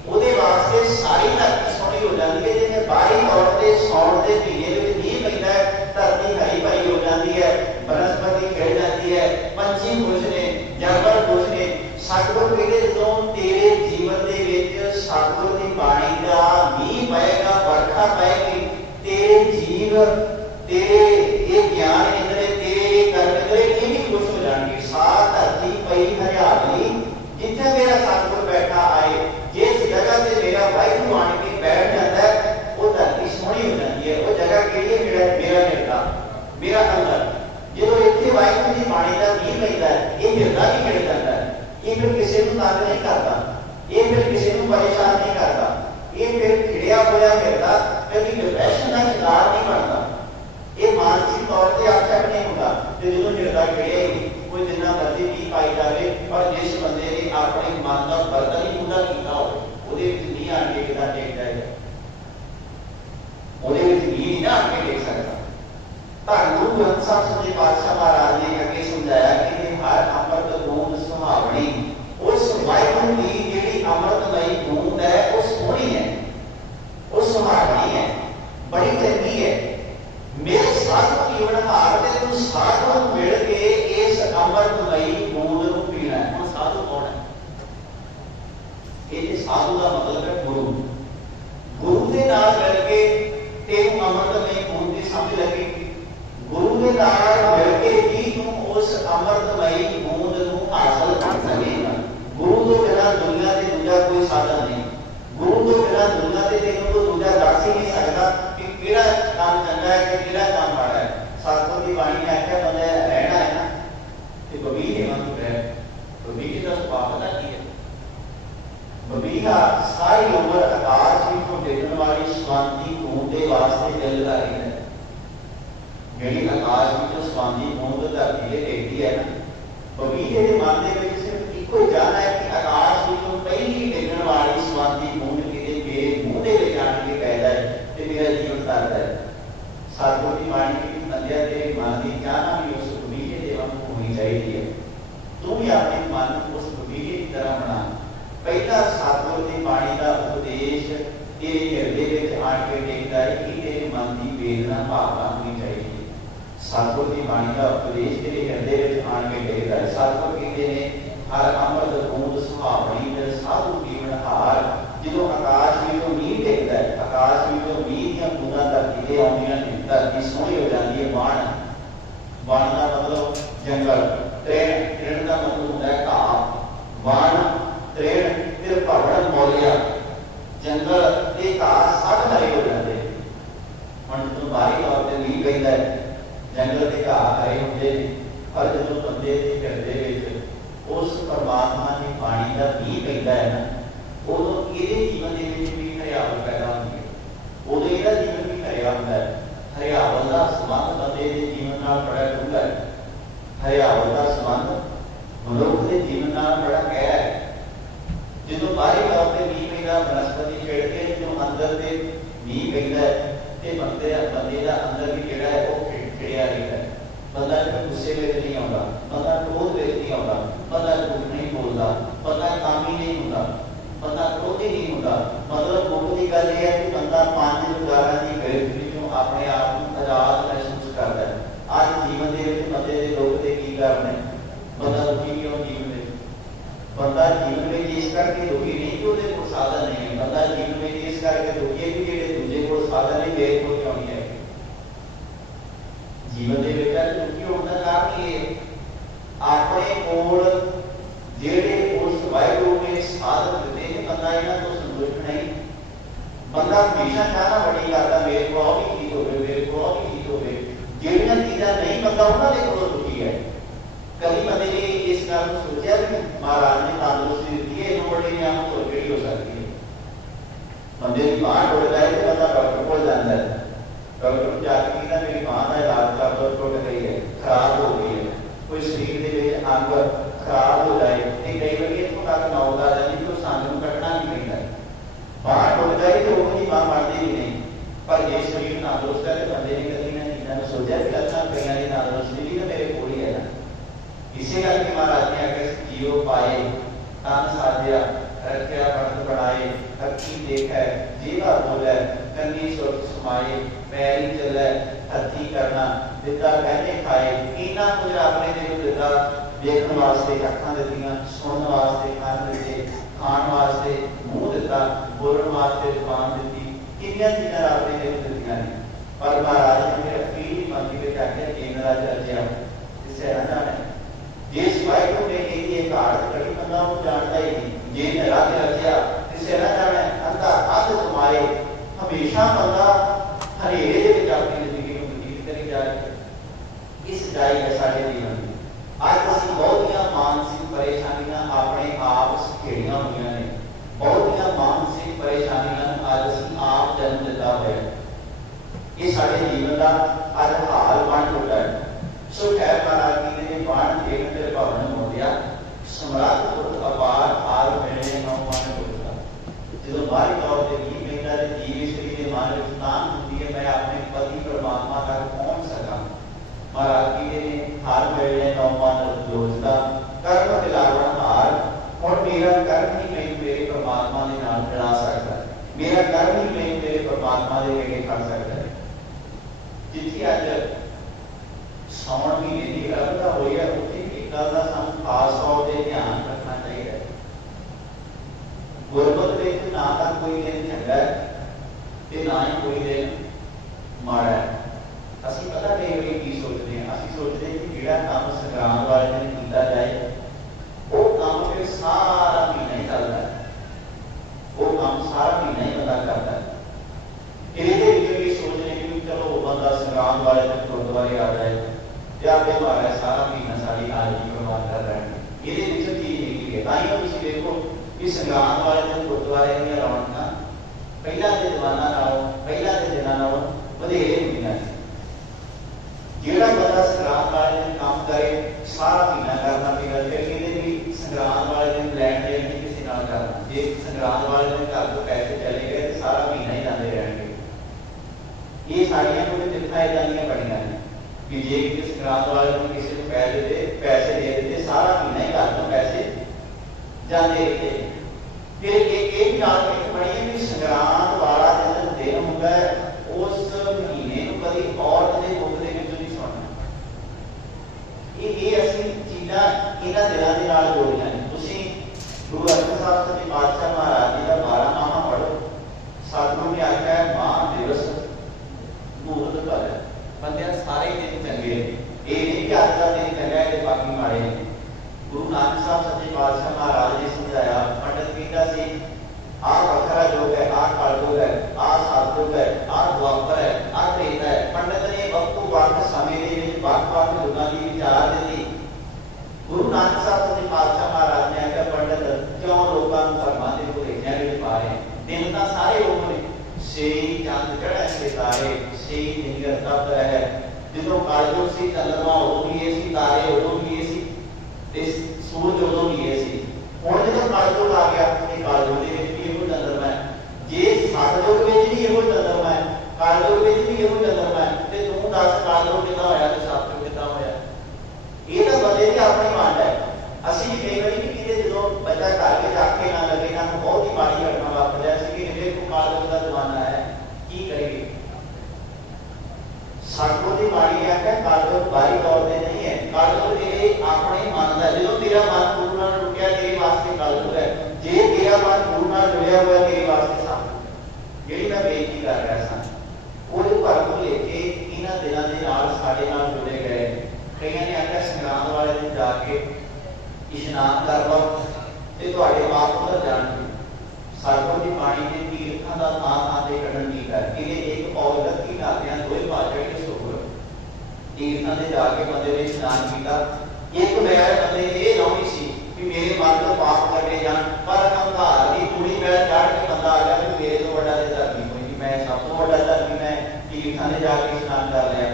ਉਹਦੇ ਵਾਸਤੇ ਸਾਰੀ ਧਰਤੀ ਸੋਹਣੀ ਹੋ ਜਾਂਦੀ ਹੈ। ਜਿਵੇਂ ਬਾਹਰੀ ਤੌਰ ਤੇ ਸੌਣ ਦੇ ਮਹੀਨੇ ਵਿੱਚ ਮੀਂਹ ਪੈਂਦਾ ਹੈ ਧਰਤੀ ਹਰੀ ਭਰੀ ਹੋ ਜਾਂਦੀ ਹੈ ਬਨਸਪਤੀ ਖਿੜ ਜਾਂਦੀ ਹੈ ਪੰਛੀ ਖੁਸ਼ ਨੇ ਜਾਨਵਰ ਖੁਸ਼ ਨੇ। ਸਤਿਗੁਰ ਕਹਿੰਦੇ ਜਦੋਂ ਤੇਰੇ ਜੀਵਨ ਦੇ ਵਿੱਚ ਸਤਿਗੁਰ ਦੀ ਬਾਣੀ ਦਾ ਮੀਂਹ ਪਏਗਾ ਵਰਖਾ ਪਏਗੀ ਤੇਰੇ ਜੀਵ ਤੇਰੇ ਇਹ ਗਿਆਨ ਇੰਦਰੇ ਤੇਰੇ ਕਰਮ ਇੰਦਰੇ ਇਹ ਵੀ ਖੁਸ਼ ਹੋ ਜਾਣਗੇ। ਸਾਤ ਧਰਤੀ ਪਈ ਹਰਿਆਵਲੀ जिथे मेरा सतगुर बैठा आए जिस जगह से मेरा वाहिगुरु आन के बैठ जाता है वो धरती सोहनी हो जाती है। वो जगह केड़ी है मेरा हिरदा मेरा अंदर जो इतने वाहिगुरु की बाणी का मींह पैंदा है ये हिरदा भी खिड़ जाता है। ये फिर किसी को तंग नहीं करता ये फिर किसी को परेशान नहीं करता ये फिर खिड़िया होया हिरदा कभी डिप्रेशन का शिकार नहीं बनता ये मानसिक तौर पर अपसेट नहीं होता। जो हिरदा खिड़िया कोई जिन्ना मर्जी भी पाई जाए पर जिस बंदे ने अपने मन का बर्तन ही पूरा किया हो नहीं आन के कितना टेक जाएगा नहीं ना आन के टेक सकता। गुरु ग्रंथ साहब सच्चे पातशाह महाराज ने अगे समझाया कि हर अमृत बूंद सुहावनी उस वाहिगुरू की जिहड़ी अमृतमयी बूंद है वो सोहनी है वो सुहावनी है बड़ी चंगी है। मेरे साधु जीवन हार के तू साधु मिल के इस अमृतमयी बूंद को पीना है। हम साधु कौन है ये साधु का मतलब है गुरु गुरु के नाल मिल के तेन अमृतमयी बूंद की समझ लगेगी गुरु के नाल मिल के ही तू उस अमृतमयी बूंद को हासिल कर सकेगा। गुरु तो बिना दुनिया से दूजा कोई साधन नहीं गुरु तो बिना दुनिया से तेन को दूजा दस ही नहीं सकता कि केड़ा काम चंगा है कि केड़ा काम माड़ा है। सतगुर की बाणी ने आख्या बंदे रहना है ना तो बबीर है तू रह बबीर का स्वभाव पता की है बबीरा सारी उम्र आकाश में देखने वाली स्वांति बूंद के वास्ते दिल कर रही है जी आकाश में स्वांति बूंद धरती से देखती है ना बबीरे के मन के सिर्फ एको ही जाना है कि आकाश में पहली देखने वाली स्वांति बूंद किसी मेरे मुंह के आन के पै जाए तो मेरा जीवन तरता है। सतगुर की बाणी की बंदिया तेरे मन की चाहना भी उस बबीरे के वांग होनी चाहिए। तू भी अपने मन उस बबीरे की तरह बना। पहला सतगुर की बाणी का उपदेश तेरे हृदय में आन के टेकता है कि तेरे मन की वेदना भावना होनी चाहिए। सतगुर की बाणी का उपदेश तेरे हृदय में आन के टेकता है। सतगुर कहते हैं हर अमृत बूंद सुहावनी मेरे साधु जीवन हार जो आकाश में जो मींह टेकता है आकाश में जो मींह दी बूंदा धरती से आउंदियां ने धरती सोहनी हो जाती है। बाण बाण का मतलब जंगल त्रेण त्रेण का मतलब होता है घाह बाण त्रेण फिर भवन मौलिया जंगल के घाह सब हरे हो जाते हैं। हम जो बाहरी तौर पर मींह पैंदा है जंगल के घाह हरे होंगे पर जो बंदे के हृदय उस परमात्मा की बाणी का मींह पैंदा है ना उदों ये जीवन के भी हरियावल पैदा होती है उदों यह जीवन भी हरिया होता है। हरियावल का संबंध बंदे के जीवन नाल बड़ा डूंगा है। हरियावल का संबंध मनुख के जीवन नाल बड़ा गहरा है। जो बाहरी तौर पर मींह पैंदा वनस्पति छेड़ के जो अंदर से मींह पैंदा है तो बंदे का अंदर भी जिहड़ा है वो खिड़िया रहता है। बंदा गुस्से में नहीं आता बंदा क्रोध में नहीं आता बंदा झूठ नहीं बोलता बंदा कामी नहीं होता बंदा क्रोधी नहीं होता। मतलब मुख की गल यह है कि बंदा पांच विकारां की गिरफ्त चों अपने आप को आजाद महसूस करता है। आज जीवन के बंदे के लोग की करने बंदा दुखी क्यों जीवन में बंदा जीवन में इस करके दुखी नहीं कि उसके कोल साधन नहीं है। बंदा उठना ही। बंदा हमेशा चाहना बड़ी करता मेरे को भी चीज हो, मेरे को भी चीज हो। ਜਿਹੜੀਆਂ चीज़ा नहीं बंदा उन्होंने को दुखी है। कभी बंदे ने इस गल सोचा भी महाराज ने तंदुरुस्ती दी है, इन्हों बड़ी नियामत हो जी हो सकती है। बंदे की बांह टुट जाए तो बंदा डॉक्टर को जाता है, डॉक्टर को जाके कहता मेरी बांह का इलाज कर दो, टुट गई है, खराब हो गई है। कोई शरीर के अंग खराब हो जाए तो कई बार इतों तक नौबत आ जाती कि संग को कटना नहीं पैदा। बांह टुट जाए तो वो बांह बढ़ती भी नहीं, पर जे शरीर तंदुरुस्त है तो बंदे ने कभी इन्होंने चीज़ों को सोचा भी अच्छा कई की तंदुरुस्ती भी तो मेरे को ही है ना। इसे करके महाराज ने आकर जीव पाए तन साधिया रखिया पट बढ़ाए अखी देखै जीवा बोलै कन्नी सुर समाए पैरी चलै हथी करना दिता कहने खाए। इन्हां कुछ आपने जो दिता देखने वास्ते अखां दित्तियां, सुनने वास्ते कान दिते, खाण वास्ते मूँह दिता, बोलण वास्ते जुबान दित्ती, कितनियां चीज़ां आपने जो दित्तियां ने। पर महाराज ने फिर अखीरली पंक्ति विच आख्या केन राज रचिया इसे ना जाने। जिस वाहिगुरू ने एक हालत कड़ी बंदा वो जानता ही नहीं, जे राज रचिया इसे ना जाने अंधा अध तुम्हारे। हमेशा बंदा हनेरे दे विच अपनी जिंदगी को बतीत करी जा रहा। इस सच्चाई है साडे जीवन की। अज असीं बहुतियां मानसिक परेशानियां अपने आप सखेड़ियां हुई ने, बहुतियां मानसिक परेशानियां अज असीं आप जन्म दिता होया। ये साडे जीवन का अज हाल बन चुका है। सो खैर महाराज जी ने बाण एक तेरे भवन मोड़िया सम्राट पुरख अपार हार मिलने नौ मन होता। जो बाहरी तौर पर की कहता है जीव श्री के मन में स्थान होती है, मैं अपने पति परमात्मा तक पहुंच सका। महाराज जी ने हार मिलने नौ मन योजता कर्म दिलावन हार और मेरा कर्म ही मैं मेरे परमात्मा के नाम मिला सकता है, मेरा कर्म ही मैं मेरे परमात्मा के नेड़े कर सकता है। जिथे अज साउण महीने की आरंभता हुई है उत्थे एक गल का सानू खास तौर पर ध्यान रखना चाहिए। गुरमत विच ना तो कोई दिन चंगा है ते ना ही कोई दिन माड़ा है। असीं पता कई बार की सोचते हैं, असीं सोचते हैं कि जिहड़ा काम संक्रांत वाले दिन किया जाए वो काम फिर सारा महीना ही चलता है, वो काम सारा महीना ही बंदा करता है। फिर ये सोच रहे कि चलो बंदा संक्रांत वाले दिन गुरुद्वारे आ जाए या फिर हमारा सारा महीना सारी हाजरी प्रमाण कर रहे हैं। ये चीज नहीं है। ताई तुम देखो कि संक्रांत वाले दिन गुरुद्वारे दी रौनक पहला के जमाना नालों पहला के दिनों नालों वधेरे होंदियां ने। जिहड़ा बंदा संक्रांत वाले दिन काम करे सारा महीना करना पेगा, फिर कहते भी संक्रांत वाले दिन लैन देन नहीं किसी नाल करना। जे संक्रांत वाले दिन घर तो पैसे चले गए तो सारा महीना ही जाते रहेंगे। ये सारियां कुछ जितना इदां दीयां बड़ियां ने कि जे किसी संक्रांत वाले दिन किसी को पैसे दे देते सारा महीना ही घर तो पैसे जाते रहते। फिर एक जान के बड़ी है कि संक्रांत वाला दिन होता है उस महीने को कभी औरत के मुख के विचों नहीं सुनना। ये असीं चीज़ां इन्हां दिनां दे नाल जोड़ियां ने। तुसीं गुरु अर्जन साहब सच्चे पातशाह महाराज जी का 12 माह पढ़ो। सतगुरु ने आख्या है माह दिवस मूर्त भर बंदे सारे दिन चंगे ने। ये नहीं कि अज का दिन चंगा है बाकी माड़े ने। गुरु नानक साहब सच्चे पातशाह महाराज ने समझाया, पंडित कहता सी आ वखरा योग है, आ कलयुग है, आ सतयुग है, आ द्वापर है, आ त्रेता है। पंडित ने वक्तों वक्त समय के वक्-वक् युगां की विचार दी। गुरु नानक साहब सच्चे पातशाह महाराज ने आख्या पंडित क्यों लोगों को धर्मां दे भुलेखियां विच पा रहे? दिन तां सारे लोग ने, सेई चंद चढ़े सितारे, सेई निंगर तप है। जो कलयुग से चंद्रमा उदों भी ये सी, तारे उदों भी ये सी, सूरज उदों भी ये सी। हुण जो कलयुग आ गया तो कलयुग के विच भी इहो चंद्रमा है, जे सतयुग विच भी इहो चंद्रमा है, कलयुग विच भी इहो चंद्रमा है, ते तूं दस कलयुग किदां होया ते सतयुग किदां होया? ये तो बंदे दी अपनी मन है। असीं कई बार भी किते जो बच्चा घर में आखे ना लगे ना बहुत ही माड़ी घटना वापर जाए कि देखो कलयुग का जमाना है की करेंगे। सतगुरु की बाणी ने आख्या कलयुग बाहरी तौर पर नहीं है, कलयुग तेरे अपने मन का। जो तेरा मन गुरु नाल जुड़िया तेरे वास्ते कलयुग है, जे तेरा मन गुरु नाल जुड़िया हुआ तेरे वास्ते सतगुरु। जिहड़ी मैं बेनती कर रहा सा वो भरम लेके इन्हां दिनां दे नाल के तीर्थां दा थां ते कढण की करके एक पौल लक्की नातियां दोए पातशाही के सोहर तीर्थां ते जाके बंदे ने स्नान किया। एक बैल बंदे ने ये लाउणी सी कि मेरे मन तो पाप कटे जान, पर हंकार की पूरी बैल चढ़ के बंदा आ गया कि मेरे तो वड्डा ते धर्मी कोई नहीं, मैं सब तो वड्डा धर्मी, मैं तीर्थां ते जाके स्नान कर लिया।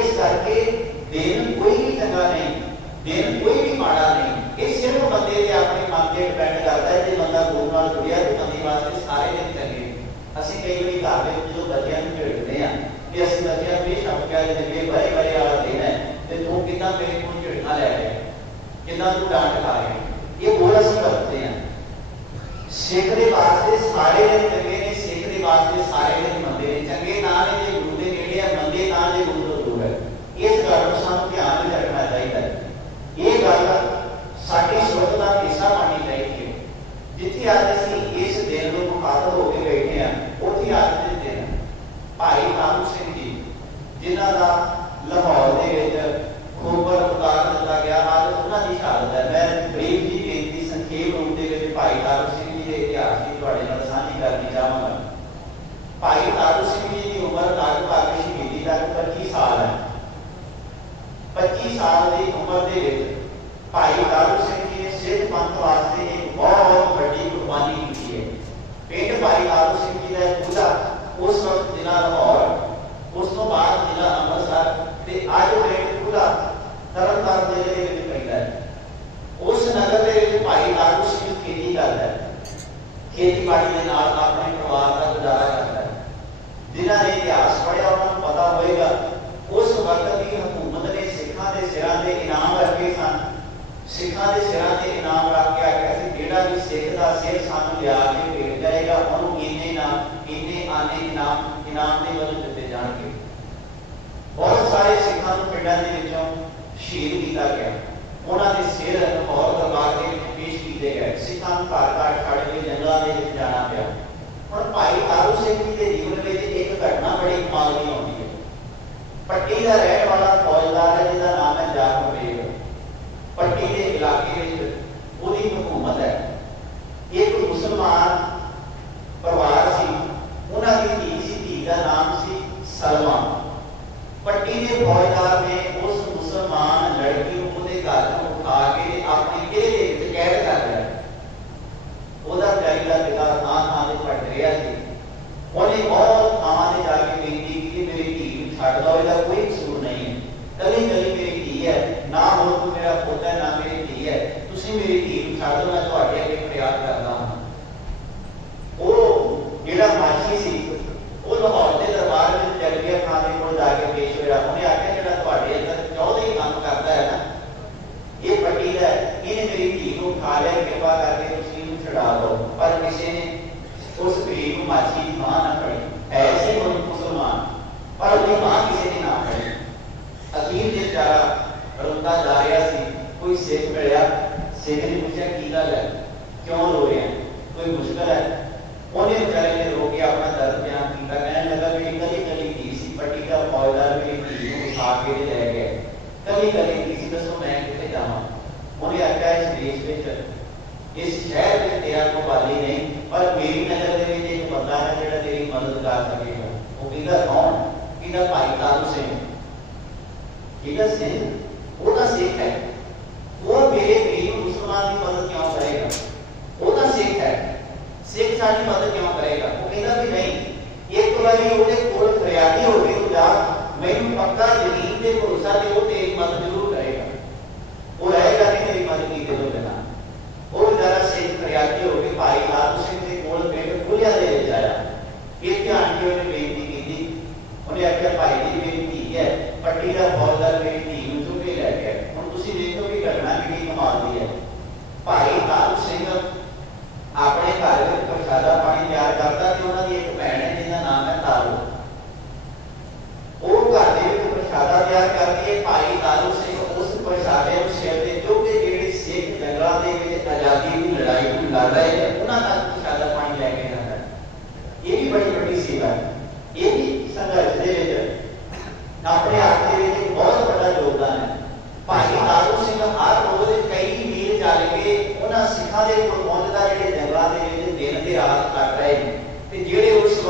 इस करके दिन कोई भी चंगा नहीं, दिन कोई भी माड़ा नहीं, ये सिर्फ बंदे के अपने मन से डिपेंड करता है। जो बंदा गुरु नाल जुड़िया तो बंदे वास्ते सारे दिन चंगे। असं कई बार घर में जो बच्चों को झिड़कते हैं कि असं बच्चों को शब्द कह देंगे बड़े बड़े वाला दिन है तो तू कि मेरे को झिड़का लै गया, कि तू डांट खा गया, ये बोल असं करते हैं। सिख के वास्ते सारे दिन चंगे ने, सिख के वास्ते सारे दिन मंदे ने। चंगे ना ने जो गुरु के नेड़े है, मंदे ना जो गुरु तो दूर है। इस गल को सानू ध्यान में रखना चाहिए। ये गल साडी सोच का हिस्सा बननी चाहिए। जिथे अज असीं इस दिन को मुखातब होकर बैठे हैं, उत्थे अज के दिन भाई तारू सिंह जी जिन्हां दा लाहौर दे विच खोबर उतार दिता गया, अज उन्हां दी शहादत है। मैं ब्रीफ जी बेनती संखेप रूप दे विच भाई तारू सिंह जी के इतिहास की तुहाडे नाल साझी करनी चाहांगा। भाई तारू सिंह जी की उम्र लगभग शहीदी तक 25 साल है। 25 साल की उम्र के विच भाई तारू सिंह जी ने सिख पंथ वास्ते एक बहुत बड़ी कुर्बानी की है। पिंड भाई तारू सिंह जी का पूरा उस वक्त जिला लाहौर, उस तो बाद जिला अमृतसर ते अज पिंड पूरा तरनताਰਨ जिले में पैदा है। उस नगर के भाई तारू सिंह खेती करता है, खेतीबाड़ी के नाल अपने परिवार का गुजारा करता है। जिन्होंने इतिहास पढ़िया उन्होंने पता होएगा उस वक्त की हुकूमत ने सिखां के सिरां ते इनाम रखे सन। सिखां के सिरां ते इनाम रख के आख्या सी जिहड़ा भी सिख दा सिर सानू लिया के भेट जाएगा उन्होंने इन्ने नाम इन्ने आने इनाम के वजह दिते जाणगे। बहुत सारे सिखां नूं पिंडां दे विचों शहीद किया गया, उन्होंने सिर लाहौर दरबार के पेश किए गए। सिखां नूं घर घर छड़ के जंगलों के विच जाना पिया। हुण भाई तारू सिंह जी के जीवन में एक घटना बड़ी कमाल की आउंदी है। पट्टी का रहने वाला फौजदार है जिसका नाम है जाखम बेग। पट्टी के इलाके में पूरी हुकूमत है। एक मुसलमान परिवार सी, उन्होंने धी सी, धी का नाम सी सलमा। पट्टी के फौजदार ने उस मुसलमान लड़की को घर उठा के अपने किले के कैद कर लिया। ਉਹਦਾ ਪਿਆਰੀ ਦਾ ਪਿਤਾ ਥਾਂ ਥਾਂ ਤੇ ਭਟਕ ਰਿਹਾ ਸੀ। ਉਹਨੇ ਬਹੁਤ ਥਾਵਾਂ ਤੇ ਜਾ ਕੇ ਬੇਨਤੀ ਕੀਤੀ ਮੇਰੀ ਧੀ ਨੂੰ ਛੱਡ ਦਿਓ, ਇਹਦਾ ਕੋਈ ਕਸੂਰ ਨਹੀਂ ਹੈ, ਕੱਲੀ ਕੱਲੀ ਮੇਰੀ ਧੀ ਹੈ, ਨਾ ਹੋਰ ਕੋਈ ਮੇਰਾ ਪੋਤਾ ਨਾ ਮੇਰੀ ਧੀ ਹੈ, ਤੁਸੀਂ ਮੇਰੀ ਧੀ ਨੂੰ ਛੱਡ ਦਿਓ, ਮੈਂ ਤੁਹਾਡੇ ਅੱਗੇ ਫਰਿਆਦ ਕਰਦਾ ਹਾਂ। ਉਹ ਜਿਹੜਾ ਮਾਛੀ ਸੀ ਉਹ ਲਾਹੌਰ ਦੇ ਦਰਬਾਰ ਵਿੱਚ ਜਗਦੀਆ ਖਾਨ ਦੇ ਕੋਲ ਜਾ ਕੇ ਪੇਸ਼ ਹੋਇਆ। ਉਹਨੇ ਆਖਿਆ ਜਿਹੜਾ ਤੁਹਾਡੇ ਅੰਦਰ ਚੌਧਰੀ ਕੰਮ ਕਰਦਾ ਹੈ ਨਾ, ਇਹ ਪੱਟੀ ਦਾ, ਇਹਨੇ ਮੇਰੀ ਧੀ ਨੂੰ ਉਠਾ ਲਿਆ, ਕਿਰਪਾ ਕਰਕੇ ਤੁਸੀਂ छड़ा दो। पर किसी ने उस गरीब माछी की मां ना पड़ी। ऐसे मुसलमान पर उसकी मां किसी ने ना पड़ी। अखीर जो बेचारा रोंदा जा रहा सी, कोई सिख मिलिया। सिख ने पूछा की गल है, क्यों रो रहे हैं, कोई मुश्किल है? उन्हें बेचारे ने रो के अपना दर्द बयान किया। कहने लगा मेरी कली कली धी सी, पट्टी का फौजदार मेरी धी को उठा के ले गए, कली कली धी सी, दसो मैं कितने जावां? उन्हें आख्या इस देश में इस शहर में तेरा को पाली नहीं, पर मेरी नजर के विच एक बंदा है जिहड़ा तेरी मदद कर सकेगा। वो कहता कौन? कहता भाई तारू सिंह। कहता सिंह? वो तो सिख है, वो मेरे गरीब मुसलमान की मदद क्यों करेगा? वो तो सिख है, सिख साडी मदद क्यों करेगा? वो कहता भी नहीं, एक बारी ਉਹਦੇ ਕੋਲ फरियादी हो गई तो जा, मैनूं पक्का यकीन ते भरोसा ते वो तेरी मदद जरूर करेगा, वो रहेगा नहीं तेरी मदद कीते तो बिना। वो बेचारा सिख फरियादी हो गए भाई तारू सिंह के कोल पिंड खुलिया दे विच आया। इस ध्यान के उन्हें बेनती की। उन्हें आख्या भाई जी मेरी धी है, पट्टी का फौजदार मेरी धी नूं चुक के लै गया। हुण तुसीं देखो कि घटना कितनी कमाल दी है। भाई तारू सिंह अपने घर में प्रसादा पानी तैयार करता कि उन्होंने एक भैन है जिसका नाम है तारू। वो घर के प्रसादा तैयार करके भाई तारू सिंह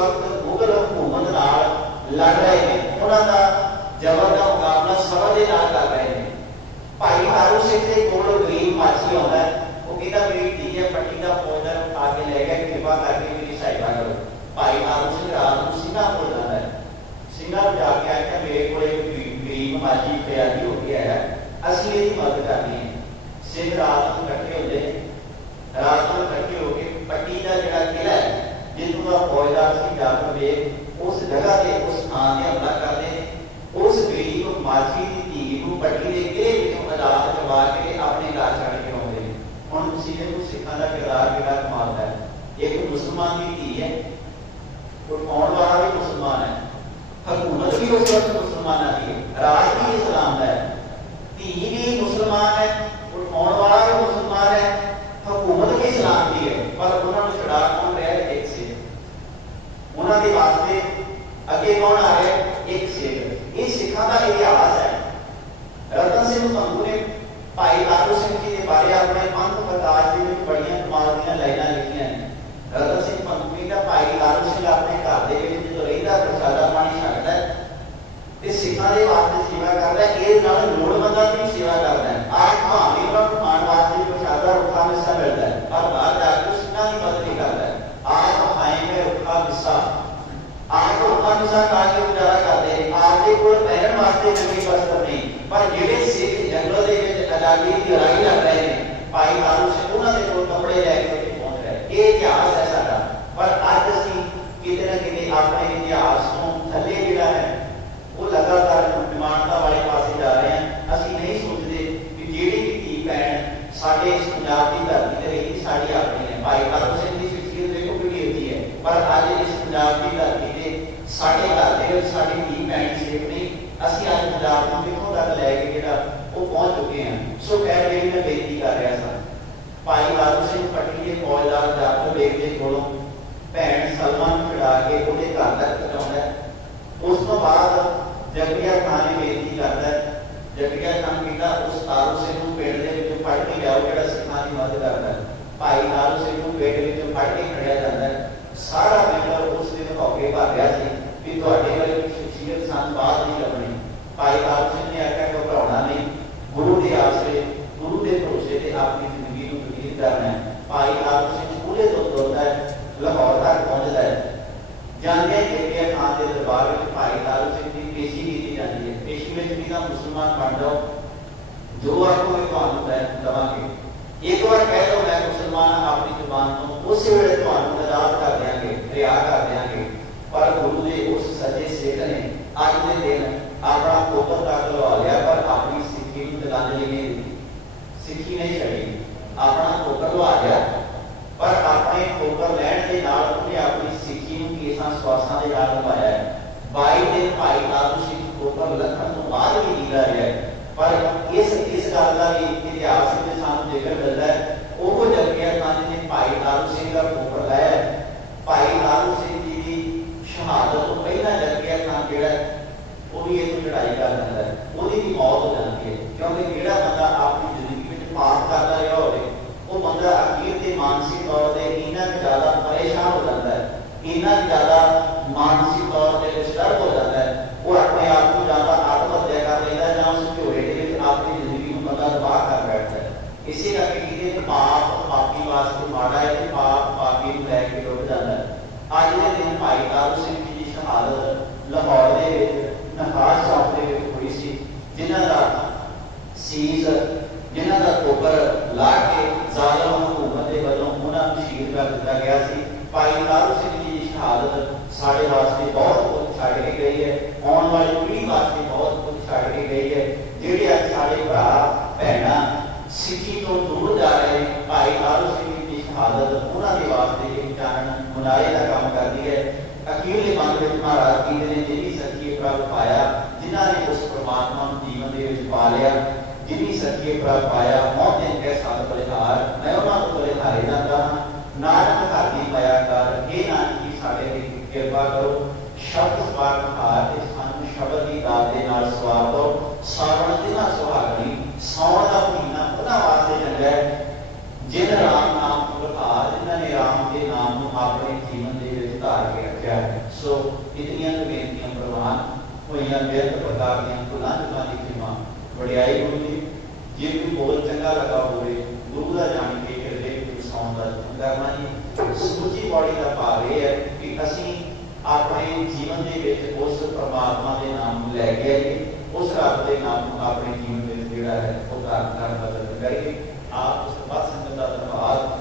वक्त मुगल हुकूमत नाल लड़ रहे हैं, उन्होंने जबर का मुकाबला सभा के नाल कर रहे हैं। भाई तारू सिंह के कोल गरीब माछी आता है, वो कहता मेरी धी है पट्टी का पौधा उठा के ले गया, कृपा करके मेरी सहायता करो। भाई तारू सिंह रात को सिंघा को जाता है, सिंघा जाके आख्या मेरे को गरीब माछी तैयारी हो गया है, असं ये मदद करनी है। सिंह रात को इकट्ठे होते हैं, रात को इकट्ठे होकर पट्टी का जो किला है जितों का फौजदार से जाकर वे उस जगह से उस स्थान से हमला करते हैं। उस गरीब माछी की धी को पट्टी के किले आजाद करवा के अपने घर छड़ के आते हैं। हम देखो सिखा का किरदार कितना कमाल है। एक मुसलमान की धी है, उठाने वाला भी मुसलमान है, हुकूमत भी उस वक्त मुसलमान की, राज भी इस्लाम का है, धी भी मुसलमान है, उठाने वाला भी मुसलमान है, हुकूमत भी इस्लाम की है। पर उन्होंने छुड़ा कौन रहा है? एक सिख। उन्होंने वास्ते अगे कौन आ रहा है? एक सिख। ये सिखा का इतिहास है। रतन सिंह भंगू ने भाई तारू सिंह जी के बारे अपने पंथ प्रकाश के बड़िया कमाल दी लाइना लिखिया हैं। रतन सिंह भंगू का भाई तारू सिंह अपने घर के जो रहीदा प्रसादा पानी छकता है ते सिखा के वास्ते सेवा करता है, ये लोड़वंदा की सेवा करता है। आज भावी खाण वास्ते प्रसादा रुखा मिस्सा मिलता है, पर बाहर जाकर सिखा की मदद नहीं करता है। आज खाएंगे रुखा मिस्सा, आज रुखा मिस्सा खा के गुजारा करते हैं, आपके को पहनने वास्ते नवी वस्त्र नहीं। पर जेडे सिख जंगल के आजादी की लड़ाई लड़ रहे हैं, भाई तारू सिंह उन्होंने कोल कपड़े लैके पहुंच रहे। ये इतिहास है साडा। पर अज असीं किते ना किते अपने इतिहास को थले जिहड़ा है वो लगातार विमानता वाले पासे जा रहे हैं। असीं नहीं सोचते कि जिहड़ी भी धी भैन साडे इस पंजाब की धरती ते रही साडी अपनी है। भाई तारू सिंह की शख्सियत देखो कितनी अच्छी है, पर अज इस पंजाब की धरती ते साडे घर दे साडी धी भैन सेफ नहीं। ਅਸੀਂ ਅੱਜ ਪੰਜਾਬ ਨੂੰ ਕਿੱਥੋਂ ਤੱਕ ਲੈ ਕੇ ਜਿਹੜਾ ਉਹ ਪਹੁੰਚ ਚੁੱਕੇ ਹਾਂ। ਸੋ ਕਹਿ ਕੇ ਮੈਂ ਬੇਨਤੀ ਕਰ ਰਿਹਾ ਸਾਂ, ਭਾਈ ਤਾਰੂ ਸਿੰਘ ਪੱਟੀ ਦੇ ਫੌਜਦਾਰ ਜਾਫਰ ਬੇਗ ਦੇ ਕੋਲੋਂ ਭੈਣ ਸਲਮਾ ਨੂੰ ਛੁਡਾ ਕੇ ਉਹਦੇ ਘਰ ਤੱਕ ਪਹੁੰਚਾਉਂਦਾ ਹੈ। ਉਸ ਤੋਂ ਬਾਅਦ ਜ਼ਕਰੀਆ ਖਾਨ ਨੇ ਬੇਨਤੀ ਕਰਦਾ ਹੈ, ਜ਼ਕਰੀਆ ਖਾਨ ਕਹਿੰਦਾ ਉਸ ਤਾਰੂ ਸਿੰਘ ਨੂੰ ਪਿੰਡ ਦੇ ਵਿੱਚੋਂ ਫੜ ਕੇ ਲਿਆਓ ਜਿਹੜਾ ਸਿੱਖਾਂ ਦੀ ਮਦਦ ਕਰਦਾ ਹੈ। ਭਾਈ ਤਾਰੂ ਸਿੰਘ ਨੂੰ ਪਿੰਡ ਵਿੱਚੋਂ ਫੜ ਕੇ ਖੜਿਆ ਜਾਂਦਾ ਹੈ। ਸਾਰਾ ਪਿੰਡ ਉਸ ਦਿਨ ਭੌਕੇ ਭਰ ਰਿਹਾ ਸੀ ਵੀ ਤੁਹਾਡੇ ਵਾਲੀ शख्सियत सान बात नहीं लभनी। भाई तारू सिंह ने आख्या घबराना नहीं, गुरु के आसरे गुरु के भरोसे से अपनी जिंदगी को व्यतीत करना है। भाई तारू सिंह पूरे तो तुरता है, लाहौर तक पहुंचता है। जाने जकरिया खान के दरबार में भाई तारू सिंह की पेशी की जाती है। पेशी में भी ना मुसलमान बन जाओ, जो आपको दवांगे, एक बार कह दो मैं मुसलमान अपनी जुबान को, उस वेले आजाद कर देंगे, रिहा कर देंगे। पर गुरु के उस सजे सिख ने अज के दिन अपना कोपर तक लवा लिया, पर अपनी सिक्खी को तिलांजलि नहीं दी, सिक्खी नहीं छड़ी, अपना कोपर लवा लिया। पर अपने कोपर लैण के नाल उन्हें अपनी सिक्खी को केसां स्वासां दे नाल लवाया है। 22 दिन भाई तारू सिंह कोपर लखण तो बाद भी जीता रहा है। पर इस गल का भी इतिहास में सानू जिक्र मिलता है, वो जकरिया खान ने भाई तारू सिंह का कोपर लाया। भाई तारू सिंह जी की शहादत तो पहला जकरिया खान जिहड़ा वो भी इस लड़ाई कर दिंदा है, उसकी भी मौत हो जाती है। क्योंकि जिहड़ा बंदा अपनी जिंदगी में पाप करता रहा होवे, वो बंदा अखीर ते मानसिक तौर पर इन्ना ज़्यादा परेशान हो जाता है, इन्ना ज़्यादा मानसिक तौर पर डिस्टर्ब हो जाता है, वो अपने आप को ज़्यादा आत्महत्या कर लेता है या उस झोड़े के अपनी जिंदगी को बंदा तबाह कर बैठता है। इसी करके कहते पाप पापी वास्ते माड़ा है, पाप पापी को लैके डुब जाता है। अज के दिन भाई तारू सिंह जी की शहादत लाहौर के नहाज चौक के हुई सी, जिन्हां दा सीस जिन्हां दा कोपर ला के जालिम हुकूमत के वलों उन्हां नूं शहीद कर दिता गया सी। भाई तारू सिंह जी की शहादत साडे वास्ते बहुत कुछ छड्ड के गई है, आने वाली पीढ़ी वास्ते बहुत कुछ छड्ड के गई है। जिहड़े अज साडे भरा भैणां सिक्खी तो दूर जा रहे हैं, भाई तारू सिंह की शहादत उन्होंने वास्ते एक चानन मुनारे का काम करती है। अखीरले पंथ में महाराज जी ने जिन्नी सच्ची प्राप्त पाया, जिन्होंने उस परमात्मा जीवन के पा लिया, जिन्नी सच्ची प्राप्त पाया, मौत ने कह साथ बलिहार मैं उन्होंने को बलिहारे जाता हाँ। नानक हाथी पाया कर हे नानक जी साडे ते किरपा करो, शब्द सवार हार ते सानू शब्द की दात दे नाल सवार दो। सावण तिन्हां सुहागणी सौण दा महीना उन्हां वास्ते चंगा है जिन राम नाम को बहार, जिन्होंने राम के नाम को अपने जीवन के धार के रखा। गया है। सो इतनियां बेनतियां प्रवान हुई बेहद प्रकार दुलां जुगां की खिमा वडियाई होगी। जे कोई बोल चंगा लगा हो गुरु का जान के हृदय वसाउण का यत्न करना जी। समूची बॉडी का भाव यह है कि असीं अपने जीवन के विच उस परमात्मा के नाम को लैके आइए, उस रब के नाम को अपने जीवन में जोड़ा है वो धारण करने का यत्न करिए। आप उस बात संगत का धन्यवाद।